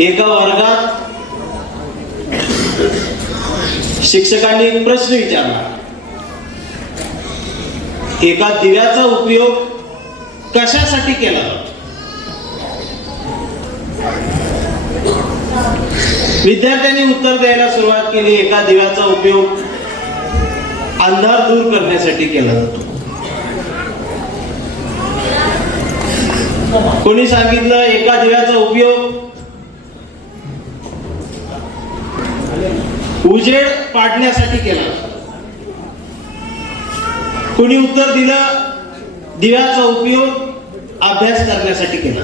एका वर्गात शिक्षकांनी एक प्रश्न विचारला, एका दिव्याचा उपयोग कशासाठी केला जातो? विद्यार्थ्यांनी उत्तर द्यायला सुरुवात केली, एका दिव्याचा उपयोग अंधार दूर करण्यासाठी केला जातो. कोणी सांगितलं एका दिव्याचा उपयोग उजेड पाडण्यासाठी केला. कोणी उत्तर दिलं दिव्याचा उपयोग अभ्यास करण्यासाठी केला.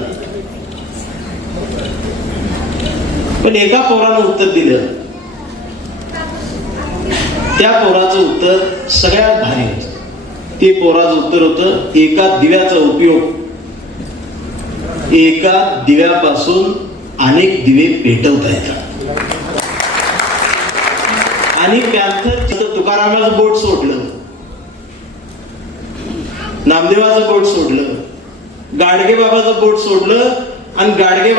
पण एका पोरानं उत्तर दिलं, त्या पोराचं उत्तर सगळ्यात भारी होतं. ते पोराचं उत्तर होतं, एका दिव्याचा उपयोग एका दिव्यापासून अनेक दिवे पेटवता येतात. आणि पॅन्थर तुकारामाचं बोट सोडलं, नामदेवाचं बोट सोडलं, गाडगे बाबाचं बोट सोडलं आणि गाडगे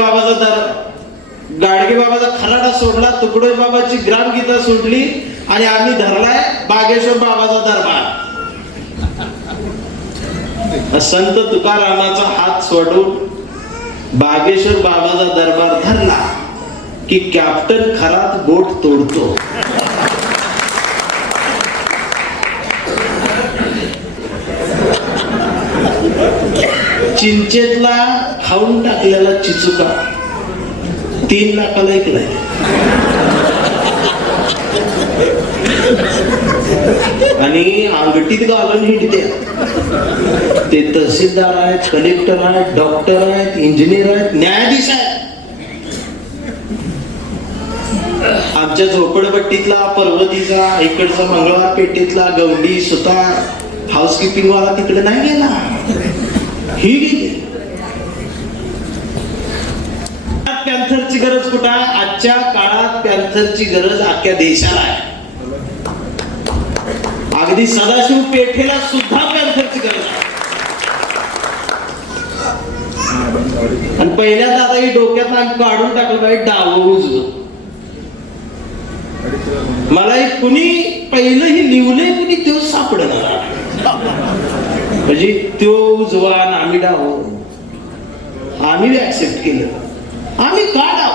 बाबाचा खराडा सोडला, तुकडोजी बाबाची ग्रामगीता सोडली आणि आम्ही धरलाय बागेश्वर बाबाचा दरबार. संत तुकारामाचा हात सोडून बागेश्वर बाबाचा दरबार धरला की कॅप्टन खरात बोट तोडतो. चिंचेतला खाऊन टाकलेला चिचुका 3 लाखाला ऐकलाय. आणि अंगठीत घालून हिंडते. ते तहसीलदार आहेत, कलेक्टर आहेत, डॉक्टर आहेत, इंजिनियर आहेत, न्यायाधीश आहेत. आमच्या झोपडपट्टीतला पर्वतीचा, इकडचा मंगळवार पेठेतला गवंडी सुतार हाऊसकीपिंग वाला तिकडे नाही गेला, ही गेली. पॅन्थरची गरज कुठं? आजच्या काळात पॅन्थरची गरज अख्ख्या देशाला आहे. अगदी सदाशिव पेठेला सुद्धा पॅन्थरची गरज आहे. आणि पहिल्यांदा आता ही डोक्यात काढून टाकलं पाहिजे डावं उजवं. मला कुणी पहिलं ही लिवलंय, कुणी तो सापडणार. म्हणजे तो उजवा आणि आम्ही डाव, आम्ही ऍक्सेप्ट केलं. आम्ही का डाव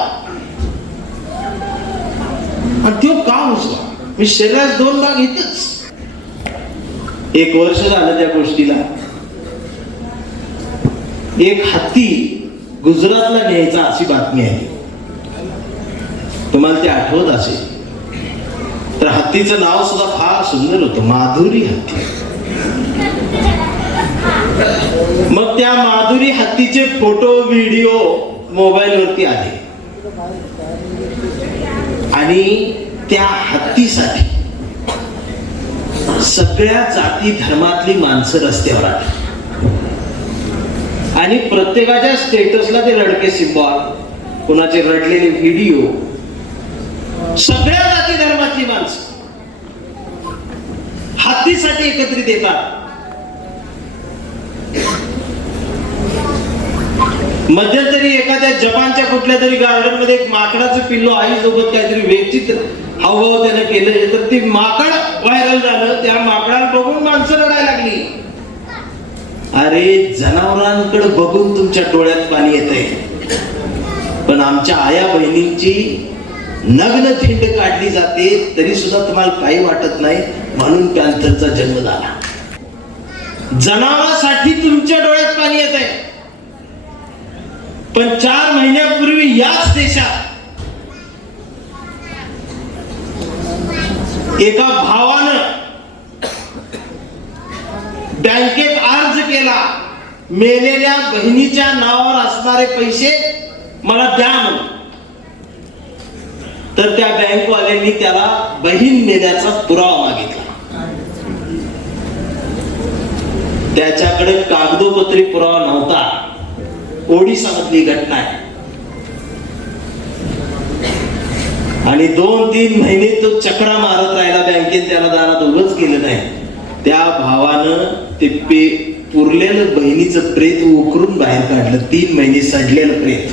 आणि तो का उजवा? मी शरीरात 2 भाग येतच. 1 वर्ष झालं त्या गोष्टीला. एक हत्ती गुजरातला न्यायचा अशी बातमी आली. तुम्हाला ते आठवत असेल तर हत्तीचं नाव सुद्धा फार सुंदर होतं, माधुरी हत्ती. मग त्या माधुरी हत्तीचे फोटो व्हिडिओ मोबाईल वरती आले आणि त्या हत्तीसाठी सगळ्या जाती धर्मातली माणसं रस्त्यावर आली आणि प्रत्येकाच्या स्टेटसला ते रडके सिंबॉल, कोणाचे रडलेले व्हिडिओ, सगळ्या जाती धर्माची माणसं हत्तीसाठी एकत्रित येतात. मध्यंतरी एखाद्या जपानच्या कुठल्या तरी गार्डन मध्ये एक माकडाचं पिल्लू आई सोबत काहीतरी विचित्र हावभाव त्याने केलं, तर ती माकड व्हायरल झालं. त्या माकडाला बघून माणसं रडायला लागली. अरे, जनावरांकडे बघून तुमच्या डोळ्यात पाणी येतंय, पण आमच्या आया बहिणींची नग्न थिंड काढली जाते तरी सुद्धा तुम्हाला काही वाटत नाही, म्हणून पॅन्थरचा जन्म झाला. जनावरांसाठी तुमच्या डोळ्यात पाणी येतंय, पण 4 महिन्यापूर्वी याच देशात एका भावानं बँकेत अर्ज केला, मेलेल्या बहिणीच्या नावावर असणारे पैसे मला द्या म्हणून. तर त्या बँकवाल्यांनी त्याला बहीण मेल्याचा पुरावा मागितला. त्याच्याकडे कागदोपत्री पुरावा नव्हता. ओडिसामधली घटना आहे. आणि 2-3 महिने तो चक्रा मारत राहिला बँकेत, त्याला दारात उभंच केलं नाही. त्या भावानं ते पुरलेलं बहिणीचं प्रेत उकरून बाहेर काढलं. 3 महिने सडलेलं प्रेत.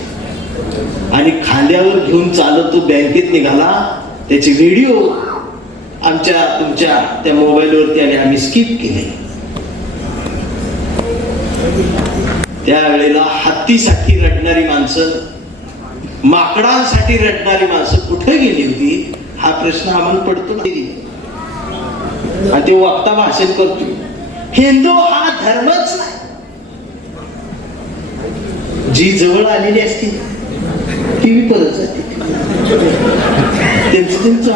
आणि खांद्यावर घेऊन चालत तो बँकेत निघाला. त्याचे व्हिडिओ आमच्या तुमच्या त्या मोबाईलवरती आले, आम्ही स्किप केले. त्यावेळेला हत्तीसाठी रडणारी माणसं, माकडांसाठी रडणारी माणसं कुठे गेली होती हा प्रश्न आम्हाला पडतो. आणि ते वक्ता भाषण करतो, हिंदू हा धर्मच नाही. जी जवळ आलेली असते टीव्ही परत जाते, त्यांचं त्यांचं.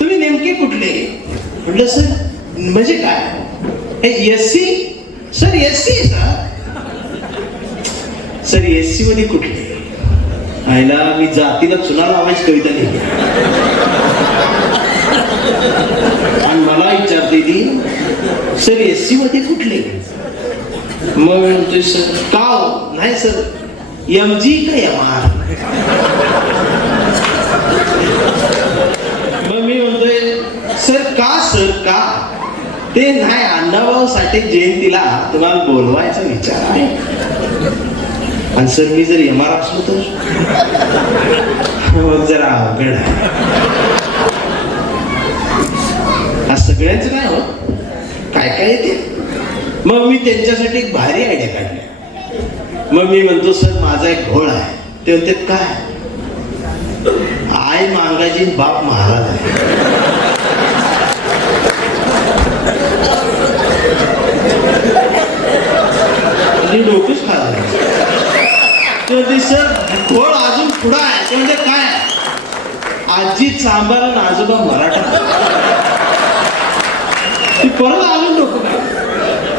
तुम्ही नेमके कुठले? म्हटलं सर म्हणजे काय? SC sir, SC sir, SC मध्ये कुठले? आईला मी जातीला चुना लावायची कविता लिहिली आणि मला विचारते ती सर एससी मध्ये कुठले? मग म्हणतोय सर का नाही सर, एमजी का एमआर? मग मी म्हणतोय सर सर का? ते नाही, अण्णाभाऊ साठे जयंतीला तुम्हाला बोलवायचा विचार आहे. आणि सर मी जर एमआर असलो तर मग जरा अवघड आहे. सगळ्यांचं काय हो, काय काय येते. मग मी त्यांच्यासाठी एक भारी आयडिया काढली. मग मी म्हणतो सर माझा एक घोळ आहे. ते म्हणते काय? आई मांगाजी बाप महाराज आहे. डोकंच खाल्लं. सर घोळ अजून पुढं आहे. ते म्हणजे काय? आजी चांबार आणि आजोबा मराठा. ती परत अजून डोकं काय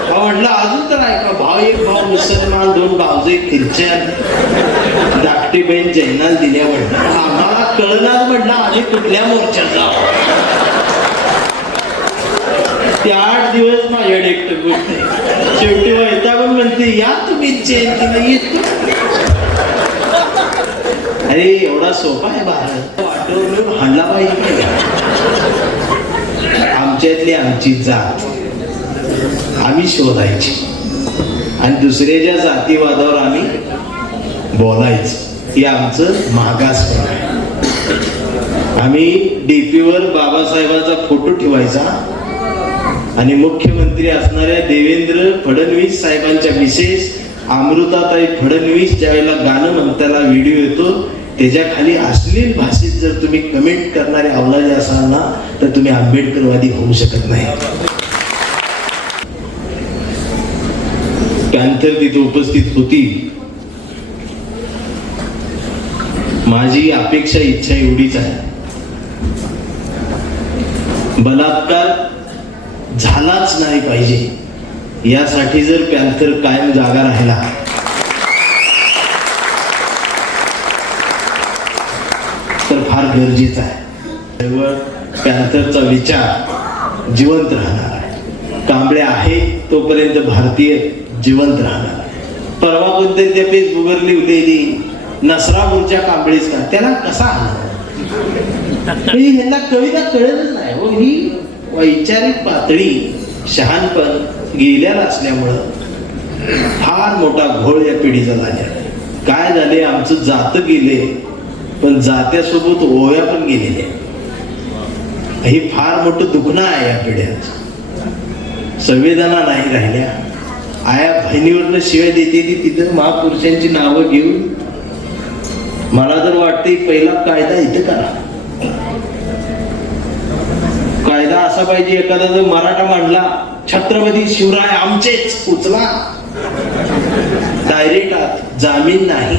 म्हटलं अजून तर ऐका, भाव एक भाव मुसलमान, दोन भावजे ख्रिश्चन, धाकटी बहीण जैनाला दिल्या. म्हटलं आम्हाला कळणार. म्हटलं आम्ही कुठल्या मोर्चात जाऊ. ते 8 दिवस माझ्याकडे एकटं गोष्ट. शेवटी वैतागून म्हणते या तुम्ही जयंतीला येतो. अरे एवढा सोपा आहे भारत. वाटवून हाणला पाहिजे. आमच्यातली आमची जात आम्ही शोधायची आणि दुसऱ्याच्या जातीवादावर आम्ही बोलायचं. हे आमचं मागासपण आहे. आम्ही डीपीवर बाबासाहेबांचा फोटो ठेवायचा आणि मुख्यमंत्री असणाऱ्या देवेंद्र फडणवीस साहेबांच्या मिसेस अमृताताई फडणवीस ज्यावेळेला गाणं म्हणताना व्हिडिओ येतो त्याच्या खाली अश्लील भाषेत जर तुम्ही कमेंट करणारे अवलादे असाल ना तर तुम्ही आंबेडकरवादी होऊ शकत नाही. पॅन्थर तिथे उपस्थित होती. माझी अपेक्षा इच्छा एवढीच आहे, बलात्कार झालाच नाही पाहिजे यासाठी जर पॅन्थर कायम जागा राहिला तर फार गरजेचं आहे. पॅन्थरचा विचार जिवंत राहणार आहे. कांबळे आहे तोपर्यंत भारतीय जिवंत राहणार. परवा कोणतरी त्या फेसबुकवर लिहिलेली नसरापूरच्या कांबळीच का त्याला कसा आला. ह्यांना कविता कळतच नाही हो. ही वैचारिक पातळी शहाणपण गेलेला असल्यामुळं फार मोठा घोळ या पिढीचा झाला. काय झाले आमचं जात गेले पण जात्यासोबत ओव्या पण गेलेल्या. हे फार मोठं दुखणं आहे या पिढ्यात. संवेदना नाही राहिल्या. आया बहिणीवरनं शिवाय देते ती तिथं महापुरुषांची नावं घेऊन. मला तर वाटते पहिला कायदा इथं करा. कायदा असा पाहिजे एखादा जर मराठा मांडला छत्रपती शिवराय आमचेच उचला डायरेक्ट जामीन नाही.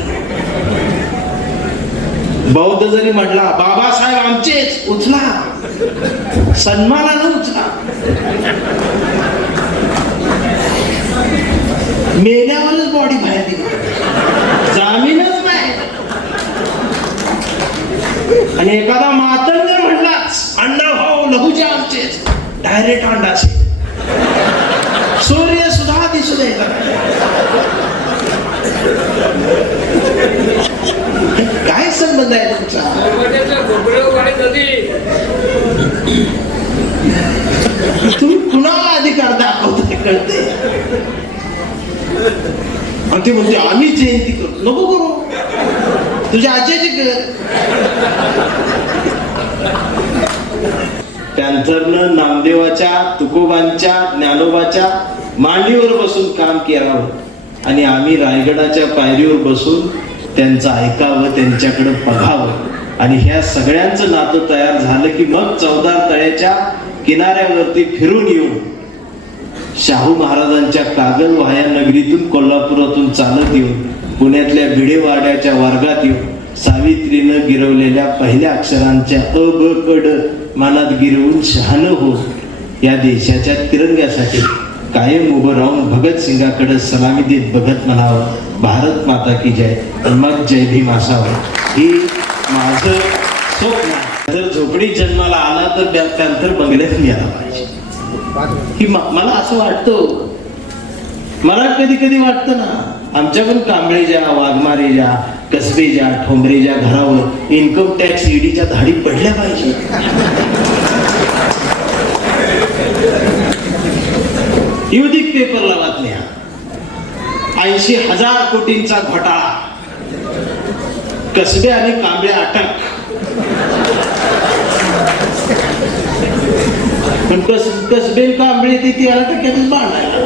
बौद्ध जरी म्हटला बाबासाहेब आमचेच उचला सन्मानानं उचला. मेल्यावरच बॉडी बाहेर दिली जामीनच नाही. आणि एखादा मातंग जर म्हटलाच अण्णाभाऊ लघुचे आमचेच डायरेक्ट अंडाचे. सूर्य सुद्धा दिसू द्यायचा. काय संबंध आहे तुमचा? तुम्ही कुणाला अधिकार दाखवता कळते. आणि ते म्हणते आम्ही जयंती करतो. नको करू. तुझ्या आजीची कर. पॅन्थरनं नामदेवाच्या, तुकोबांच्या, ज्ञानोबाच्या मांडीवर बसून काम केलं आणि आम्ही रायगडाच्या पायरीवर बसून त्यांचं ऐकावं, त्यांच्याकडे बघावं. आणि ह्या सगळ्यांचं नातं तयार झालं की मग चौदार तळ्याच्या किनाऱ्यावरती फिरून येऊन शाहू महाराजांच्या कागल वाह्या नगरीतून, कोल्हापुरातून चालत येऊन पुण्यातल्या भिडेवाड्याच्या वर्गात येऊन सावित्रीनं गिरवलेल्या पहिल्या अक्षरांच्या अ ब क ड मनात गिरवून शहाणं हो या देशाच्या तिरंग्यासाठी कायम उभं राहून भगतसिंगाकडे सलामी देत बघत म्हणावं, भारत माता की जय, आणि मग जय भीम असावं. ही माझं स्वप्न आहे. जर झोपडीत जन्माला आला तर पॅन्थर बंगल्यात मिळाला पाहिजे. ही मला असं वाटतं. मला कधी कधी वाटतं ना, आमच्या पण कांबळेच्या, वाघमारेच्या, कसबेच्या, ठोंबरेच्या घरावर इन्कम टॅक्स ईडीच्या धाडी पडल्या पाहिजे. युधिक पेपरला बातम्या, 80,000 कोटींचा घोटाळा, कसबे आणि कांबळे अटक. पण कसबे कांबळे ते 13% बांधायला.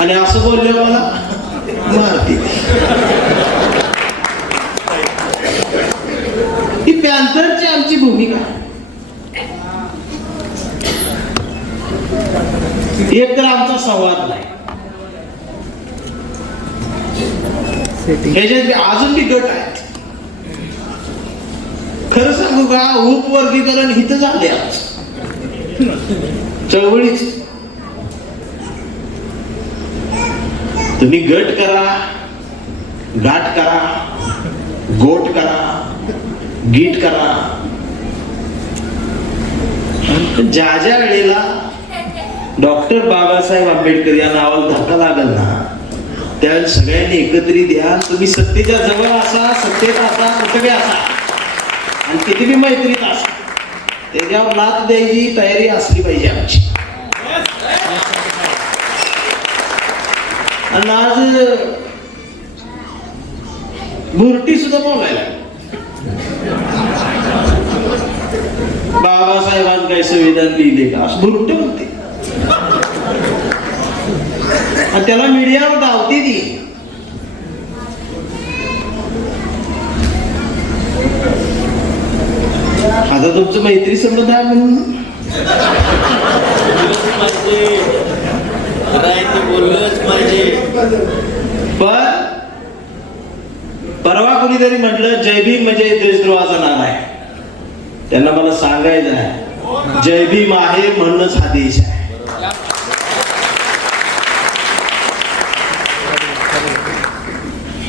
आणि असं बोलले मला मारते. ही पॅन्थरची आमची भूमिका. एक तर आमचा संवाद नाही. ह्याच्यात अजून बी गट आहेत. खरं सांगू का, उपवर्गीकरण हिथं झाले आज चळवळीच. तुम्ही गट करा, गाठ करा, गोट करा, गीट करा. ज्या ज्या वेळेला डॉक्टर बाबासाहेब आंबेडकर या नावाला धक्का लागल ना, त्यावेळेला सगळ्यांनी एकत्रित या. तुम्ही सत्तेच्या जवळ असा, सत्तेत असा, कुठे असा, आणि किती बी मैत्रीत असा, त्याच्यावर लाथ द्यायची तयारी असली पाहिजे आमची. आणि आज भुरटी सुद्धा बोलायला, बाबासाहेबांनी काही संविधान लिहिले का असं भुरट म्हणते. आणि त्याला मीडियावर धावती ती. आता तुमचं मैत्री संबंध आहे म्हणून बोललंच पाहिजे. पण परवा कुणीतरी म्हटलं जय भीम म्हणजे देशद्रोहाचा नारा आहे. त्यांना मला सांगायचं आहे, जय भीम आहे म्हणूनच हा देश आहे.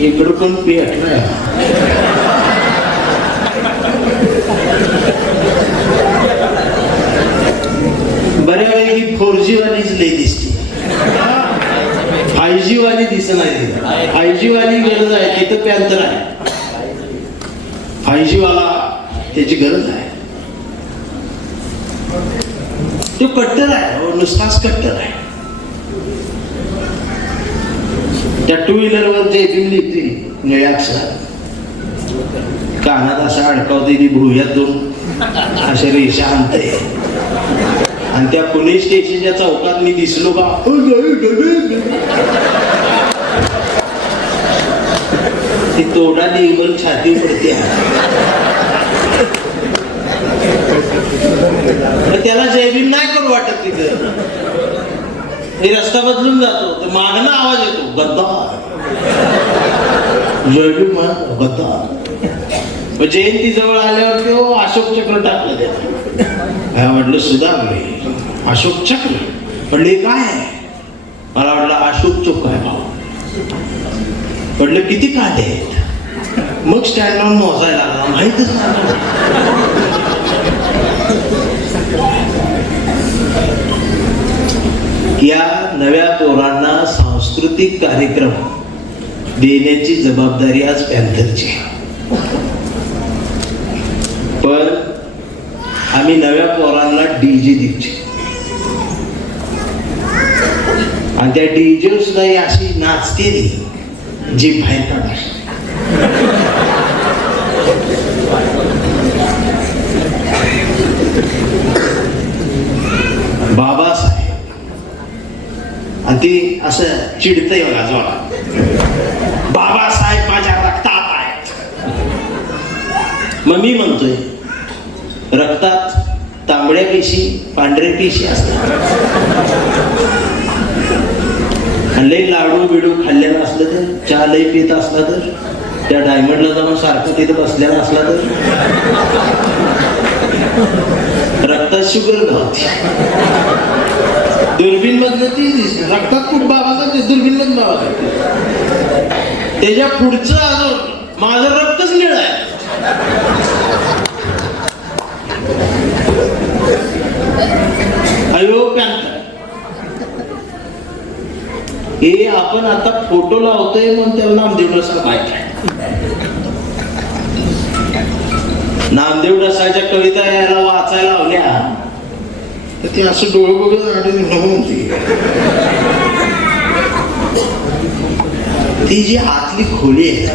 इकडं पण पेटलाय. बऱ्यापैकी 4G वालीच लई दिसते, 5G वाली दिसत नाही. 5G वाली गरज आहे, तिथं पॅन्थर आहे. 5G वाला त्याची गरज आहे. तो कट्टर आहे, नुसताच कट्टर आहे. त्या 2 व्हीलरवर जय भीम लिहिते निळ्या अक्षरात, कानात असा अडकावते ती भुयातून अशा रेषा आणते. आणि त्या पुणे स्टेशनच्या चौकात मी दिसलो का, ती तोडा देईल छाती पडते. त्याला जय भीम नाही करू वाटत. तिथं हे रस्ता बदलून जातो, तर मागणं आवाज येतो, गद्दार, जय भीम गद्दार. जयंती जवळ आल्यावर तो अशोक चक्र टाकलं. त्याला म्हटलं सुधारले अशोक चक्र, म्हणले काय आहे? मला वाटलं अशोक चोक आहे भाऊ. म्हटलं किती काढे आहेत? मग स्टँड लावून मोजायला लागला, माहितच नाही. या नव्या पोरांना सांस्कृतिक कार्यक्रम देण्याची जबाबदारी आज पॅन्थरची. पण आम्ही नव्या पोरांना डीजे द्यायचे. आणि त्या डीजे सुद्धा ही अशी नाचते जी बाहेर काढा. बाबासाहेब आणि ती असं चिडतंय बघा जोरात, बाबासाहेब माझ्या रक्तात आहेत. मग मी म्हणतोय रक्तात तांबड्या पेशी पांढऱ्या पेशी असतात. लई लाडू बिडू खाल्लेला असलं तर, चहा लई पित असला तर, त्या डायमंडला जाऊन सारखं तिथं बसलेला असला तर रक्तात शुगर घालते. दुर्बीन मधनं ती रक्तात खूप बाबासाहेब, दुर्बीन मधून बाबासाहेब. त्याच्या पुढचं अजून माझं रक्तच निळं आहे. अयो पॅन्ट हे आपण आता फोटो लावतोय म्हणून त्याला नामदेव रसाळ माहित आहे. नामदेव रसाळच्या कविता याला वाचायला लावल्या तर ते असं डोळे बघत म्हणते. ती जी आतली खोली आहे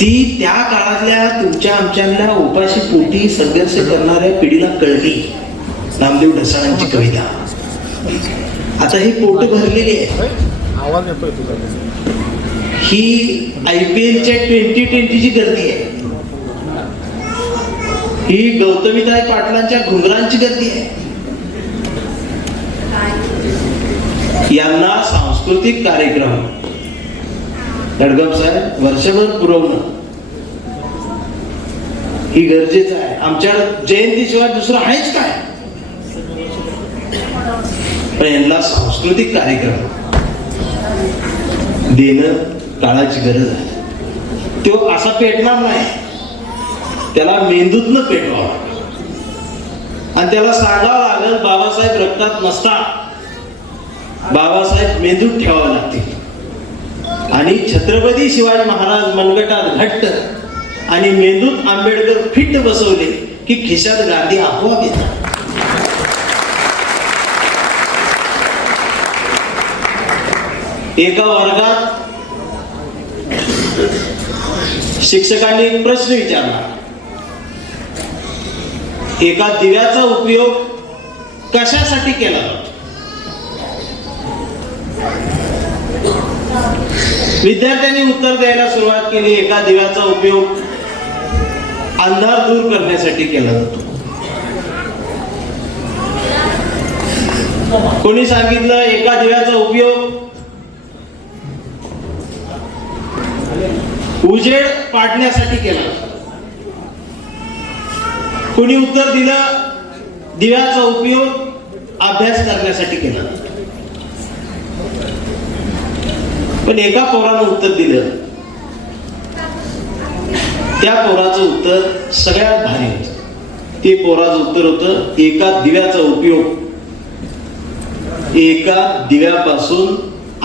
ती त्या काळातल्या तुमच्या आमच्या उपाशी पोटी संघर्ष करणाऱ्या पिढीला कळली. नामदेव ढसाळांची कविता आता ही पोट भरलेली आहे. ही IPLच्या 2020ची गर्दी आहे. ही गौतमीताई पाटलांच्या घुंगरांची गर्दी आहे. यांना सांस्कृतिक कार्यक्रम गडगम साहेब वर्षभर पुरवणं ही गरजेचं आहे. आमच्या जयंतीशिवाय दुसरं आहेच काय. पण यांना सांस्कृतिक कार्यक्रम देणं काळाची गरज आहे. तो असा पेटणार नाही, त्याला मेंदूतनं पेटवावं आणि त्याला सांगावं लागेल बाबासाहेब रक्तात नसतात, बाबासाहेब मेंदूत ठेवावे लागतील. आणि छत्रपती शिवाजी महाराज मनगटात घट्ट आणि मेंदूत आंबेडकर फिट बसवले की खिशात गांधी आपोआप येतात. एका वर्गात शिक्षकांनी एक प्रश्न विचारला, एका दिव्याचा उपयोग कशासाठी केला जातो. विद्यार्थ्यांनी उत्तर द्यायला सुरुवात केली, एका दिव्याचा उपयोग अंधार दूर करण्यासाठी केला जातो. कोणी सांगितलं एका दिव्याचा उपयोग उजेड पाडण्यासाठी केला. कोणी उत्तर दिलं दिव्याचा उपयोग अभ्यास करण्यासाठी केला. पण एका पोरानं उत्तर दिलं, त्या पोराचं उत्तर सगळ्यात भारी होतं. ते पोराचं उत्तर होतं एका दिव्याचा उपयोग एका दिव्यापासून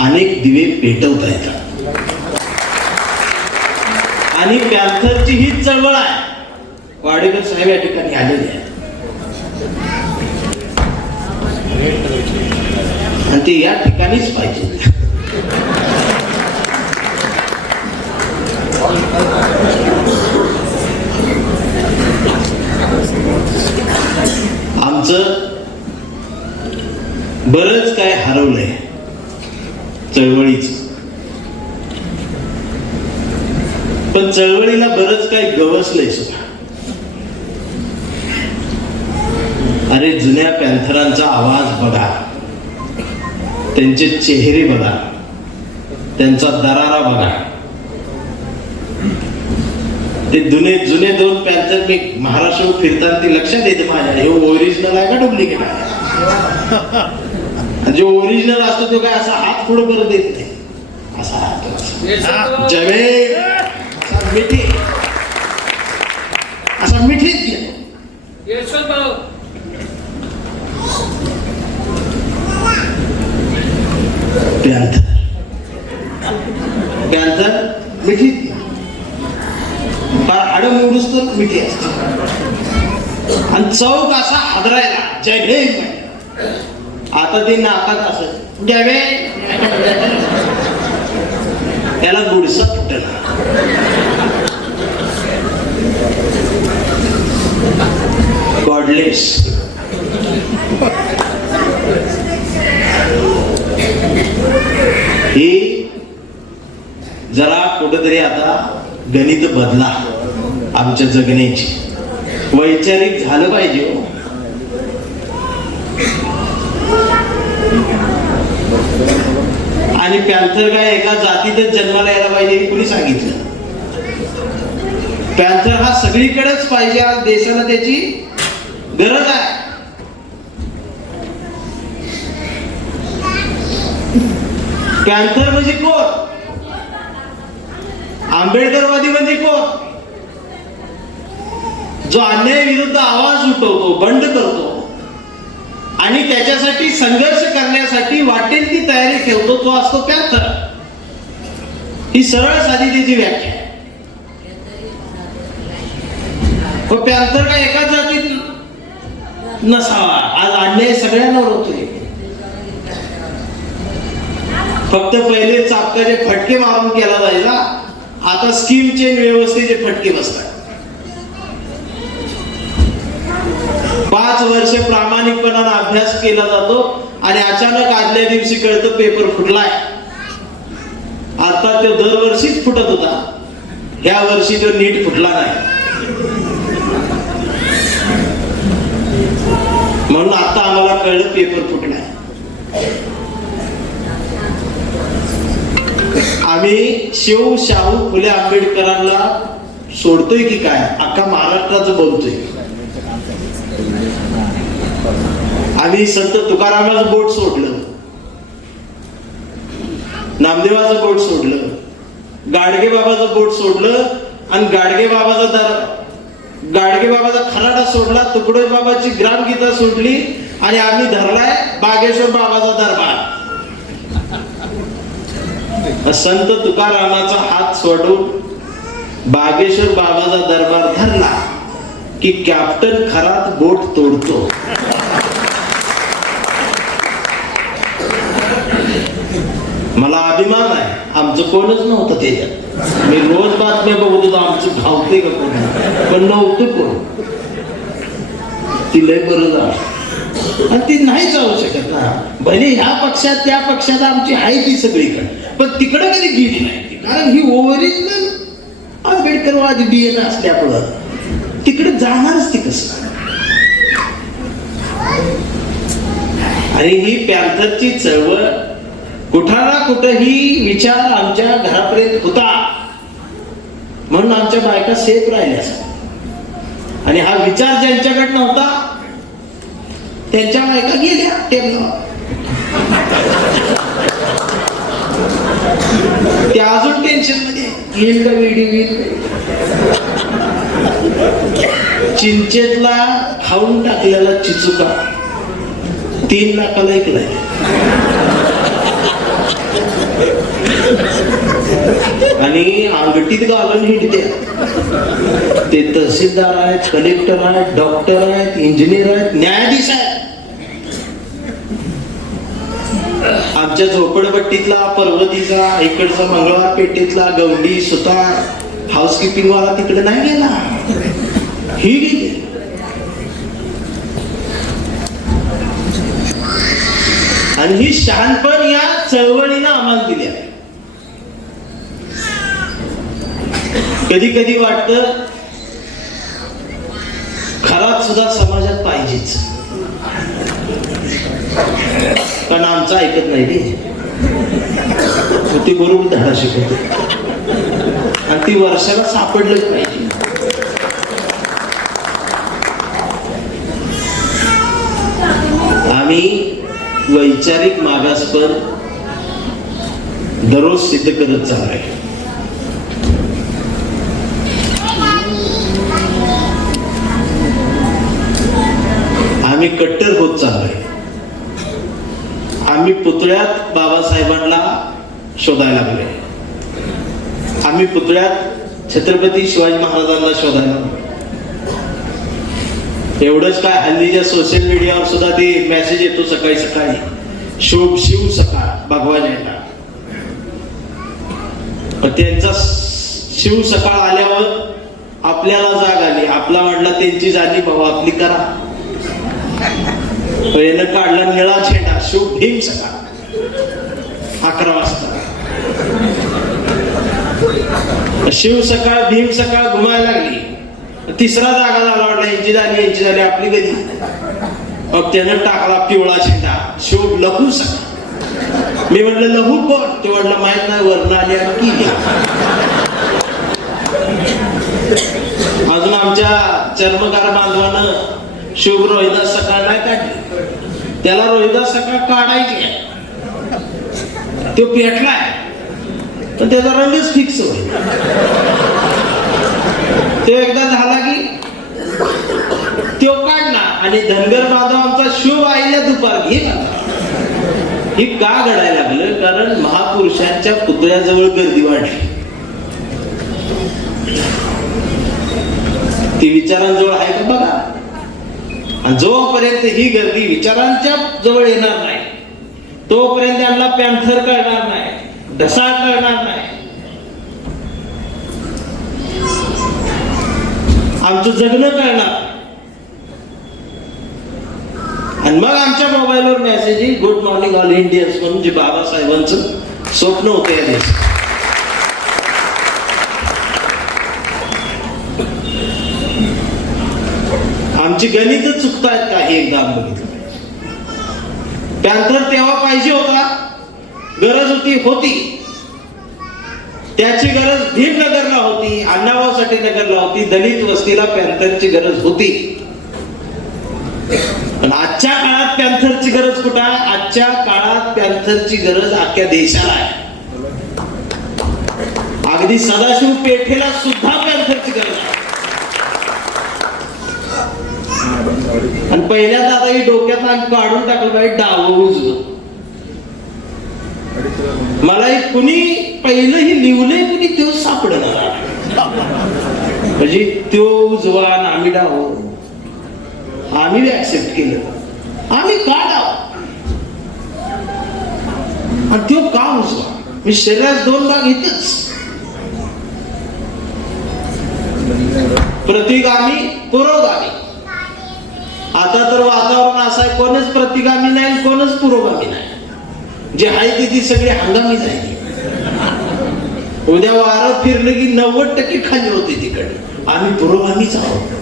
अनेक दिवे पेटवता येतात. आणि पॅन्थरची हीच चळवळ आहे. वाडेकर साहेब या ठिकाणी आलेले आहेत आणि ते या ठिकाणीच पाहिजे. आमचं बरंच काय हरवलंय चळवळीच, पण चळवळीला बरंच काय गवसलंय सुद्धा. अरे जुन्या पॅन्थरांचा आवाज बघा, त्यांचे चेहरे बघा, त्यांचा दरारा बघा. ते जुने दोन पॅन्थर मी महाराष्ट्र फिरताना ते लक्षात येते माझ्या, हे ओरिजिनल आहे का डुप्लिकेट आहे. जो ओरिजिनल असतो तो काय असा हात पुढे करत येत नाही, असा हात जवे मिठी असा मिठीत गेला. पॅन्थर मिठीत फार हाडं मोडूस तर मिठी असते आणि चौक असा हादरायला जय भीम. आता ते नाकात असं द्यावे, त्याला गुडसा फुटला. गॉडलेस. ही जरा कुठेतरी आता गणित बदला आमच्या जगण्याची. वैचारिक झालं पाहिजे हो. आणि पॅन्थर काय एका जातीतच जन्माला यायला पाहिजे कुणी सांगितलं? पॅन्थर हा सगळीकडेच पाहिजे. आज देशाला त्याची गरज आहे. पॅन्थर म्हणजे कोण? आंबेडकरवादी म्हणजे कोण? जो अन्याय विरुद्ध आवाज उठवतो, बंड करतो आणि त्याच्यासाठी संघर्ष करण्यासाठी वाटेल ती तयारी ठेवतो, तो असतो पॅन्थर. ही सरळ साधी त्याची व्याख्या. पॅन्थर काय एका जातीत नसावा. आज अन्याय सगळ्यांवर होतोय. फक्त पहिले चापकाचे फटके मारून केला जायचा, आता स्कीमचे व्यवस्थेचे फटके बसतात. 5 वर्ष प्रामाणिकपणाने अभ्यास केला जातो आणि अचानक आदल्या दिवशी कळतं पेपर फुटलाय. आता तो दरवर्षीच फुटत होता, ह्या वर्षी तो नीट फुटला नाही. म्हणून आता आम्हाला कळलं पेपर फुटलाय. आम्ही शिव शाहू फुले आंबेडकरांना सोडतोय की काय? अख्खा महाराष्ट्राचं बोलतोय. आम्ही संत तुकारामाचं बोट सोडलं, नामदेवाचं बोट सोडलं, गाडगे बाबाचं बोट सोडलं आणि गाडगे बाबाचा खराडा सोडला, तुकडोजी बाबाची ग्रामगीता सोडली आणि आम्ही धरलाय बागेश्वर बाबाचा दरबार. संत तुकारामाचा हात सोडून बागेश्वर बाबाचा दरबार धरला की कॅप्टन खरात बोट तोडतो. मला अभिमान आहे, आमचं कोणच नव्हतं त्याच्यात. मी रोज बातम्या बघत होतो आमचं धावते का कोण, पण नव्हतं कोण. ती लय बरं झालं. आणि ती नाही जाऊ शकत ना. भले ह्या पक्षात त्या पक्षात आमची आहे ती सगळीकडे, पण तिकडे कधी गेली नाही. कारण ही ओरिजिनल आंबेडकरवादी डीएनए असल्यामुळं तिकडे जाणारच ती कसं. आणि ही पॅन्थरची चळवळ कुठं ना कुठं ही विचार आमच्या घरापर्यंत होता, म्हणून आमच्या बायका सेफ राहिल्या. आणि हा विचार ज्यांच्याकडे नव्हता त्यांच्या बायका गेल्या टेबलावर. ते अजून टेन्शन मध्ये येईल का वेडी होईल. चिंचेतला खाऊन टाकलेला चिचुका 3 लाखाला ऐकलाय. आणि अंगठीत घालून हिंडते. ते तहसीलदार आहेत, कलेक्टर आहेत, डॉक्टर आहेत, इंजिनियर आहेत, न्यायाधीश आहेत. आमच्या झोपडपट्टीतला, पर्वतीचा, इकडचा मंगळवार पेठेतला, गवंडी, सुतार, हाऊसकीपिंग वाला तिकडे नाही गेला. ही गेली. आणि ही शहाणपण या चळवळीनं आम्हाला दिली आहे. कधी कधी वाटतं खरात सुद्धा समाजात पाहिजेच, कारण आमचं ऐकत नाही ते बरोबर धडा शिकवते आणि ती वर्षाला सापडलंच पाहिजे. आम्ही वैचारिक मागासपण दररोज सिद्ध करत चाललोय. आम्ही कट्टर होत चाललोय. आम्ही पुतळ्यात बाबासाहेबांना शोधायला लागलोय. आम्ही पुतळ्यात छत्रपती शिवाजी महाराजांना शोधायला. एवढंच काय, हल्लीच्या सोशल मीडियावर सुद्धा ते मेसेज येतो सकाळी सकाळी, शुभ शिव सकाळ भगवा झेंडा. त्यांचा शिव सकाळ आल्यावर आपल्याला जाग आली, आपला म्हटलं त्यांची झाली बाबा आपली करा. यानं काढला निळा झेंडा, शुभ भीम सकाळ 11 वाजता. शिव सकाळ भीम सकाळ घुमायला लागली. तिसरा जागा झाला, वाटला यांची झाली आपली कधी. मग त्यानं टाकला पिवळा झेंडा, शुभ लघु सकाळ. मी म्हटलं लघु कोण? ते म्हटलं माहित नाही, वर्ण आली की. अजून आमच्या चर्मकार बांधवानं शुभ रोहिदास सकाळ नाही काढली. त्याला रोहिदास सकाळ काढायची, तो पेटलाय पण त्याचा रंगच फिक्स होईल. तो एकदा झाला की तो काढला. आणि धनगर बांधव आमचा शुभ आईला दुपार घे. हे का घडायला लागलं? कारण महापुरुषांच्या पुतळ्याजवळ गर्दी वाढली. ती विचारांजवळ आहे का बघा. आणि जोपर्यंत ही गर्दी विचारांच्या जवळ येणार नाही तोपर्यंत त्यांना पॅन्थर कळणार नाही, ढसाळ कळणार नाही. आमचं जगणं कळणार. आणि मग आमच्या मोबाईलवर मेसेज येईल, गुड मॉर्निंग ऑल इंडियन्स म्हणून, जे बाबासाहेबांचं स्वप्न होतं या देशात. आमची गणित चुकतायत का हे एकदा बघितलं. पॅन्थर तेव्हा पाहिजे होता, गरज होती. त्याची गरज भीमनगरला होती, अण्णाभाऊ नगरला होती, दलित वस्तीला पॅन्थरची गरज होती. पण आजच्या काळात पॅन्थरची गरज कुठं आहे? आजच्या काळात पॅन्थरची गरज अख्ख्या देशाला आहे. अगदी सदाशिव पेठेला सुद्धा पॅन्थरची गरज आहे. आणि पहिल्या दादा ही डोक्यात काढून टाकलं पाहिजे डावं उजवं. मला कुणी पहिलं ही लिवलंय, कुणी तो सापडणार. म्हणजे तो उजवा आणि आम्ही डाव. आम्ही ऍक्सेप्ट केलं. आम्ही का डाव आणि तो का उजवा? मी शरीरात 2 भाग येतच. प्रतिगामी पुरोगामी. आता तर वातावरण असं आहे, कोणच प्रतिगामी नाही, कोणच पुरोगामी नाही. जे आहे ती सगळी हंगामी जाईल. उद्या वारं फिरलं की 90% खाली होते तिकडे. आम्ही पुरोगामीच आहोत.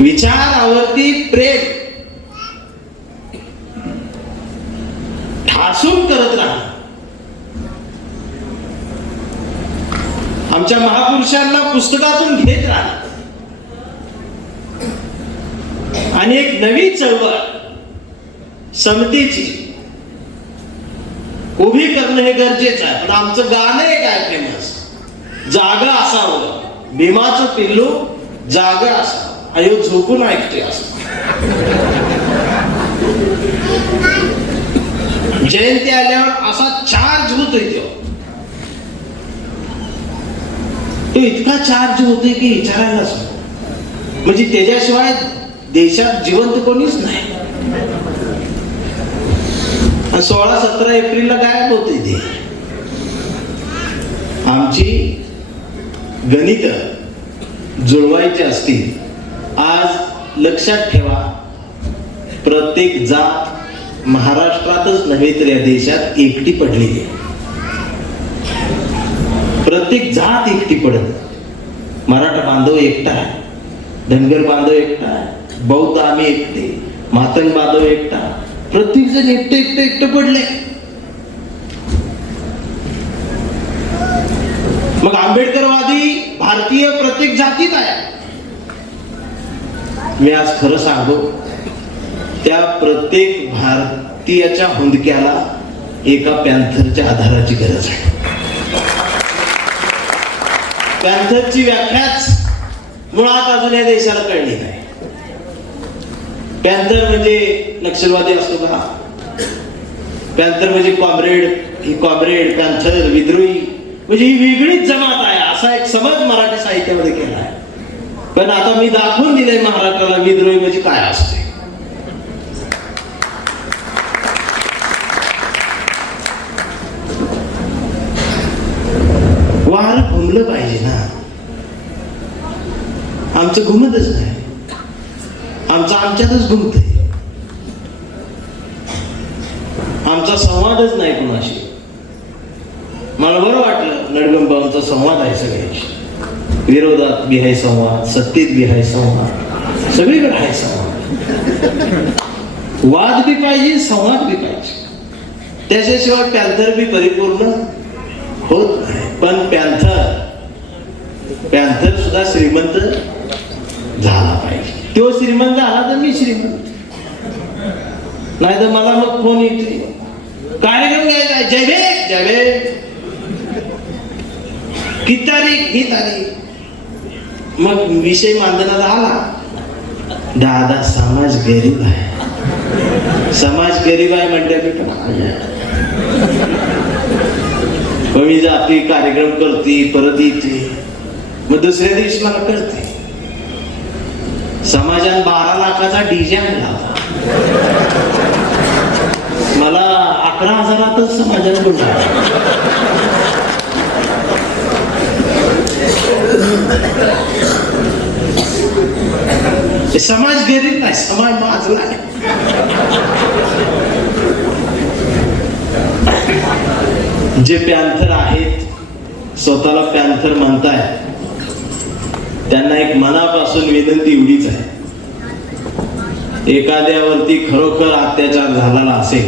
विचारावरती प्रेम ठासून करत राहा. आमच्या महापुरुषांना पुस्तकातून घेत राहा. आणि एक नवी चळवळ समतेची उभी करणं हे गरजेचं आहे. पण आमचं गाणं एक आहे फेमस, जागा असावं भीमाचं पिल्लू जागा असावं, अयो झोपून ऐकते असं. जयंती आल्यावर असा चार्ज होतोय. तो इतका चार्ज होतोय की विचारायलाच. म्हणजे त्याच्याशिवाय देशात जिवंत कोणीच नाही. 16-17 एप्रिलला गायब होते ते. आमची गणित जुळवायची असतील, आज लक्षात ठेवा, प्रत्येक जात महाराष्ट्रातच नव्हे तर या देशात एकटी पडलेली आहे. प्रत्येक जात एकटी पडत. मराठा बांधव एकटा आहे, धनगर बांधव एकटा आहे, बौद्ध आम्ही एकटे, मातंग बांधव एकटा. प्रत्येक जण एकटे पडले. मग आंबेडकरवादी भारतीय प्रत्येक जातीत आहे. मी आज खरं सांगतो, त्या प्रत्येक भारतीयाच्या हुंदक्याला एका पॅन्थरच्या आधाराची गरज आहे. पॅन्थरची व्याख्याच मुळात अजून या देशाला कळली नाही. पॅन्थर म्हणजे नक्षलवादी असतो का? पॅन्थर म्हणजे कॉम्रेड, पॅन्थर विद्रोही म्हणजे ही वेगळीच जमात आहे असा एक समज मराठी साहित्यामध्ये केला आहे. पण आता मी दाखवून दिलंय महाराष्ट्राला विद्रोही म्हणजे काय असते. वार घुमलं पाहिजे ना. आमचं घुमतच नाही. आमचं आमच्यातच घुमतंय. आमचा संवादच नाही कोणाशी. मला बरं वाटलं नडगंबांचा संवाद आहे सगळ्यांशी. विरोधात बी आहे संवाद, सत्तेत बी आहे संवाद, सगळीकडे आहे संवाद. वाद बी पाहिजे, संवाद बी पाहिजे. त्याच्याशिवाय पॅन्थर बी परिपूर्ण होत नाही. पण पॅन्थर सुद्धा श्रीमंत झाला पाहिजे. तो श्रीमंत झाला तर मी श्रीमंत. नाही तर मला मग फोन येते, कार्यक्रम घ्यायचा, जय भेद जय भेद, किती तारीख, ही तारीख. मग विषय मांडण्यात आला, दादा समाज गरीब आहे. समाज गरीब आहे म्हटलं की मी जाते, कार्यक्रम करते, परत येते. मग दुसऱ्या दिवशी मला कळते समाजाने 12 लाखाचा डीजे आणला. मला 11,000च समाजाने बोलला. समाज गरीब नाही, समाज माजला आहे. जे पॅन्थर आहेत, स्वतःला पॅन्थर म्हणतायत, त्यांना एक मनापासून विनंती एवढीच आहे. एखाद्यावरती खरोखर अत्याचार झालेला असेल,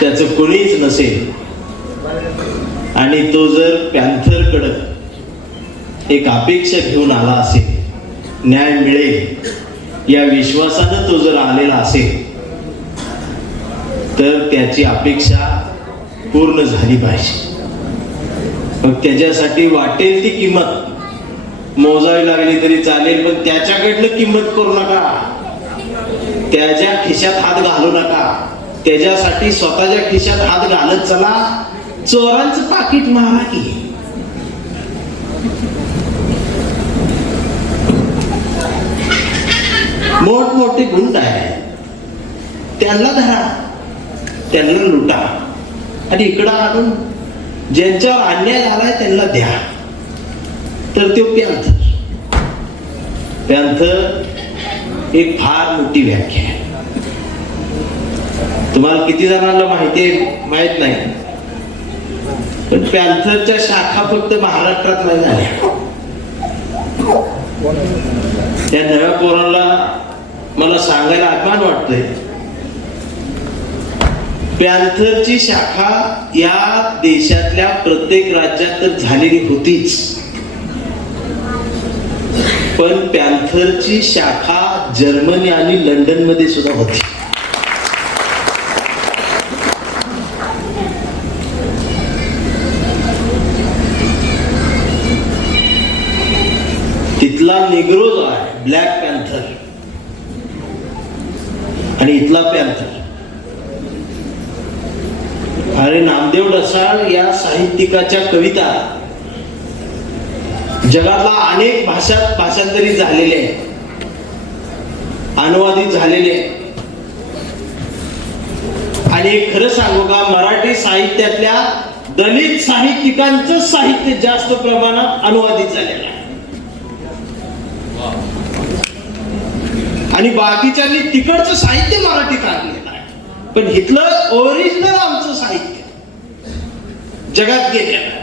त्याचं कोणीच नसेल आणि तो जर पॅन्थरकडे एक अपेक्षा घेऊन आला असेल, न्याय मिळेल या विश्वासानं तो जर आलेला असेल, तर त्याची अपेक्षा पूर्ण झाली पाहिजे. मग त्याच्यासाठी वाटेल ती किंमत मोजावी लागली तरी चालेल, पण त्याच्याकडनं किंमत करू नका. त्याच्या खिशात हात घालू नका. त्याच्यासाठी स्वतःच्या खिशात हात घालत चला. चोरांचं पाकिट मारा की. मोठमोठे गुंड आहे, त्यांना धरा, त्यांना लुटा आणि इकडं आणून ज्यांच्यावर अन्याय झालाय त्यांना द्या. तर तो पॅन्थर एक फार मोठी व्याख्या आहे. तुम्हाला किती जणांना माहिती माहित नाही, पण पॅन्थरच्या शाखा फक्त महाराष्ट्रात नाही झाल्या. त्या नव्या पोरांना मला सांगायला अभिमान वाटतोय, पॅन्थरची शाखा या देशातल्या प्रत्येक राज्यात तर झालेली होतीच, पण पॅन्थरची शाखा जर्मनी आणि लंडन मध्ये सुद्धा होती. तिथला निग्रो जो आहे ब्लॅक पॅन्थर आणि इथला पॅन्थर. अरे नामदेव ढसाळ या साहित्यिकाच्या कविता जगातला अनेक भाषात भाषांतरित झालेले आहेत, अनुवादित झालेले आहेत. आणि खरं सांगू का, मराठी साहित्यातल्या दलित साहित्यिकांचं साहित्य जास्त प्रमाणात अनुवादित झालेलं आहे आणि बाकीच्यांनी तिकडचं साहित्य मराठीत आणलेलं आहे. पण इथलं ओरिजिनल आमचं साहित्य जगात गेलेलं आहे.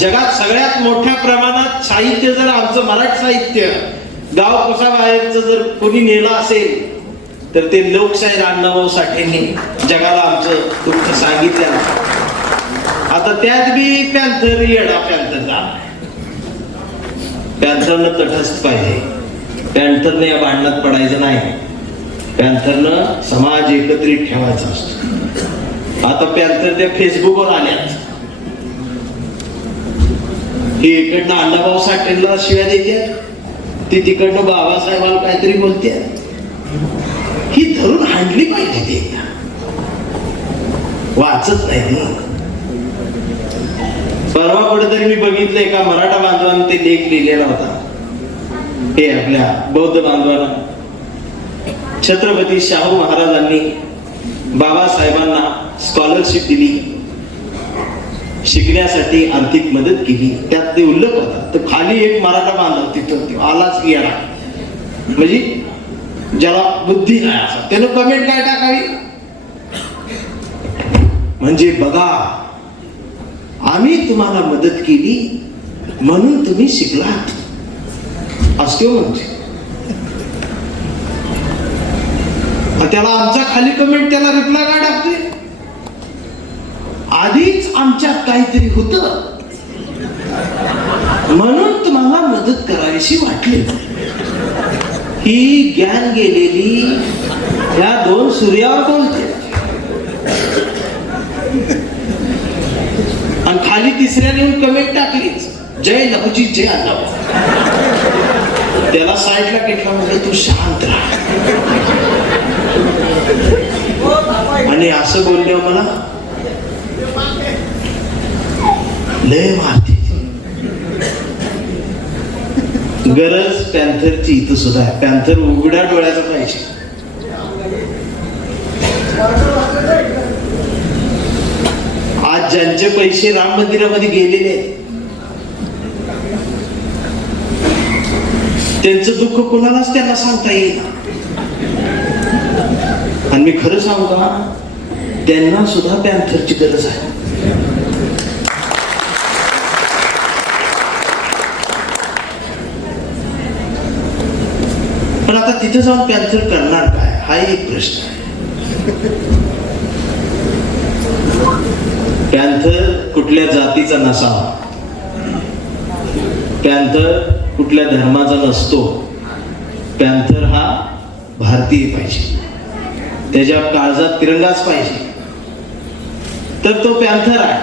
जगात सगळ्यात मोठ्या प्रमाणात साहित्य जर आमचं मराठी साहित्य गाव कुसाबाहेरचं जर कोणी नेलं असेल तर ते लोकशाहीर अण्णाभाऊ साठेंनी जगाला आमचं दुःख सांगितलं. आता त्यात बी पॅन्थर येडा पॅन्थर झाला. पॅन्थरनं तटस्थ पाहिजे. पॅन्थरने या भांडणात पडायचं नाही. पॅन्थरनं समाज एकत्रित ठेवायचा असतो. आता पॅन्थर त्या फेसबुकवर आल्यात, ही इकडनं अण्णाभाऊ साठेंना शिव्या देतात, ती तिकडनं बाबासाहेबाला काहीतरी बोलते. ही धरून हाणली पाहिजे. ते वाचत नाही. परवा कुठेतरी मी बघितलं एका मराठा बांधवांनी ते लेख लिहिलेला होता. हे आपल्या बौद्ध बांधवांना छत्रपती शाहू महाराजांनी बाबासाहेबांना स्कॉलरशिप दिली, शिकण्यासाठी आर्थिक मदत केली, त्यात ते उल्लेख होता. तर खाली एक मराठा बांधव तिथं आलाच गेला, म्हणजे ज्याला बुद्धी नाही असा त्यानं कमेंट काय टाकावी, म्हणजे बघा आम्ही तुम्हाला मदत केली म्हणून तुम्ही शिकलात असतो म्हणजे. त्याला आमचा खाली कमेंट त्याला रिप्लाय काय टाकते, आधीच आमच्यात काहीतरी होतं म्हणून तुम्हाला मदत करावीशी वाटली. ही ज्ञान गेलेली या दोन सूर्यावर बोलते आणि खाली तिसऱ्याने येऊन कमेंट टाकलीच, जय लहुजी जय अल्लाह. त्याला साईडला केटला म्हणजे तू शांत राहा. आणि असं बोलल्यावर मला लय मारते. गरज पॅन्थरची इथं सुद्धा आहे. पॅन्थर उघड्या डोळ्याचा पाहिजे. आज ज्यांचे पैसे राम मंदिरामध्ये गेलेले त्यांचं दुःख कोणालाच त्यांना सांगता येईल. आणि मी खरं सांगू का, त्यांना सुद्धा पॅन्थरची गरज आहे. पण आता तिथे जाऊन पॅन्थर करणार काय हा एक प्रश्न आहे. पॅन्थर कुठल्या जातीचा नसावा, पॅन्थर कुठल्या धर्माचा नसतो. पॅन्थर हा भारतीय पाहिजे, त्याच्या काळजात तिरंगाच पाहिजे, तर तो पॅन्थर आहे.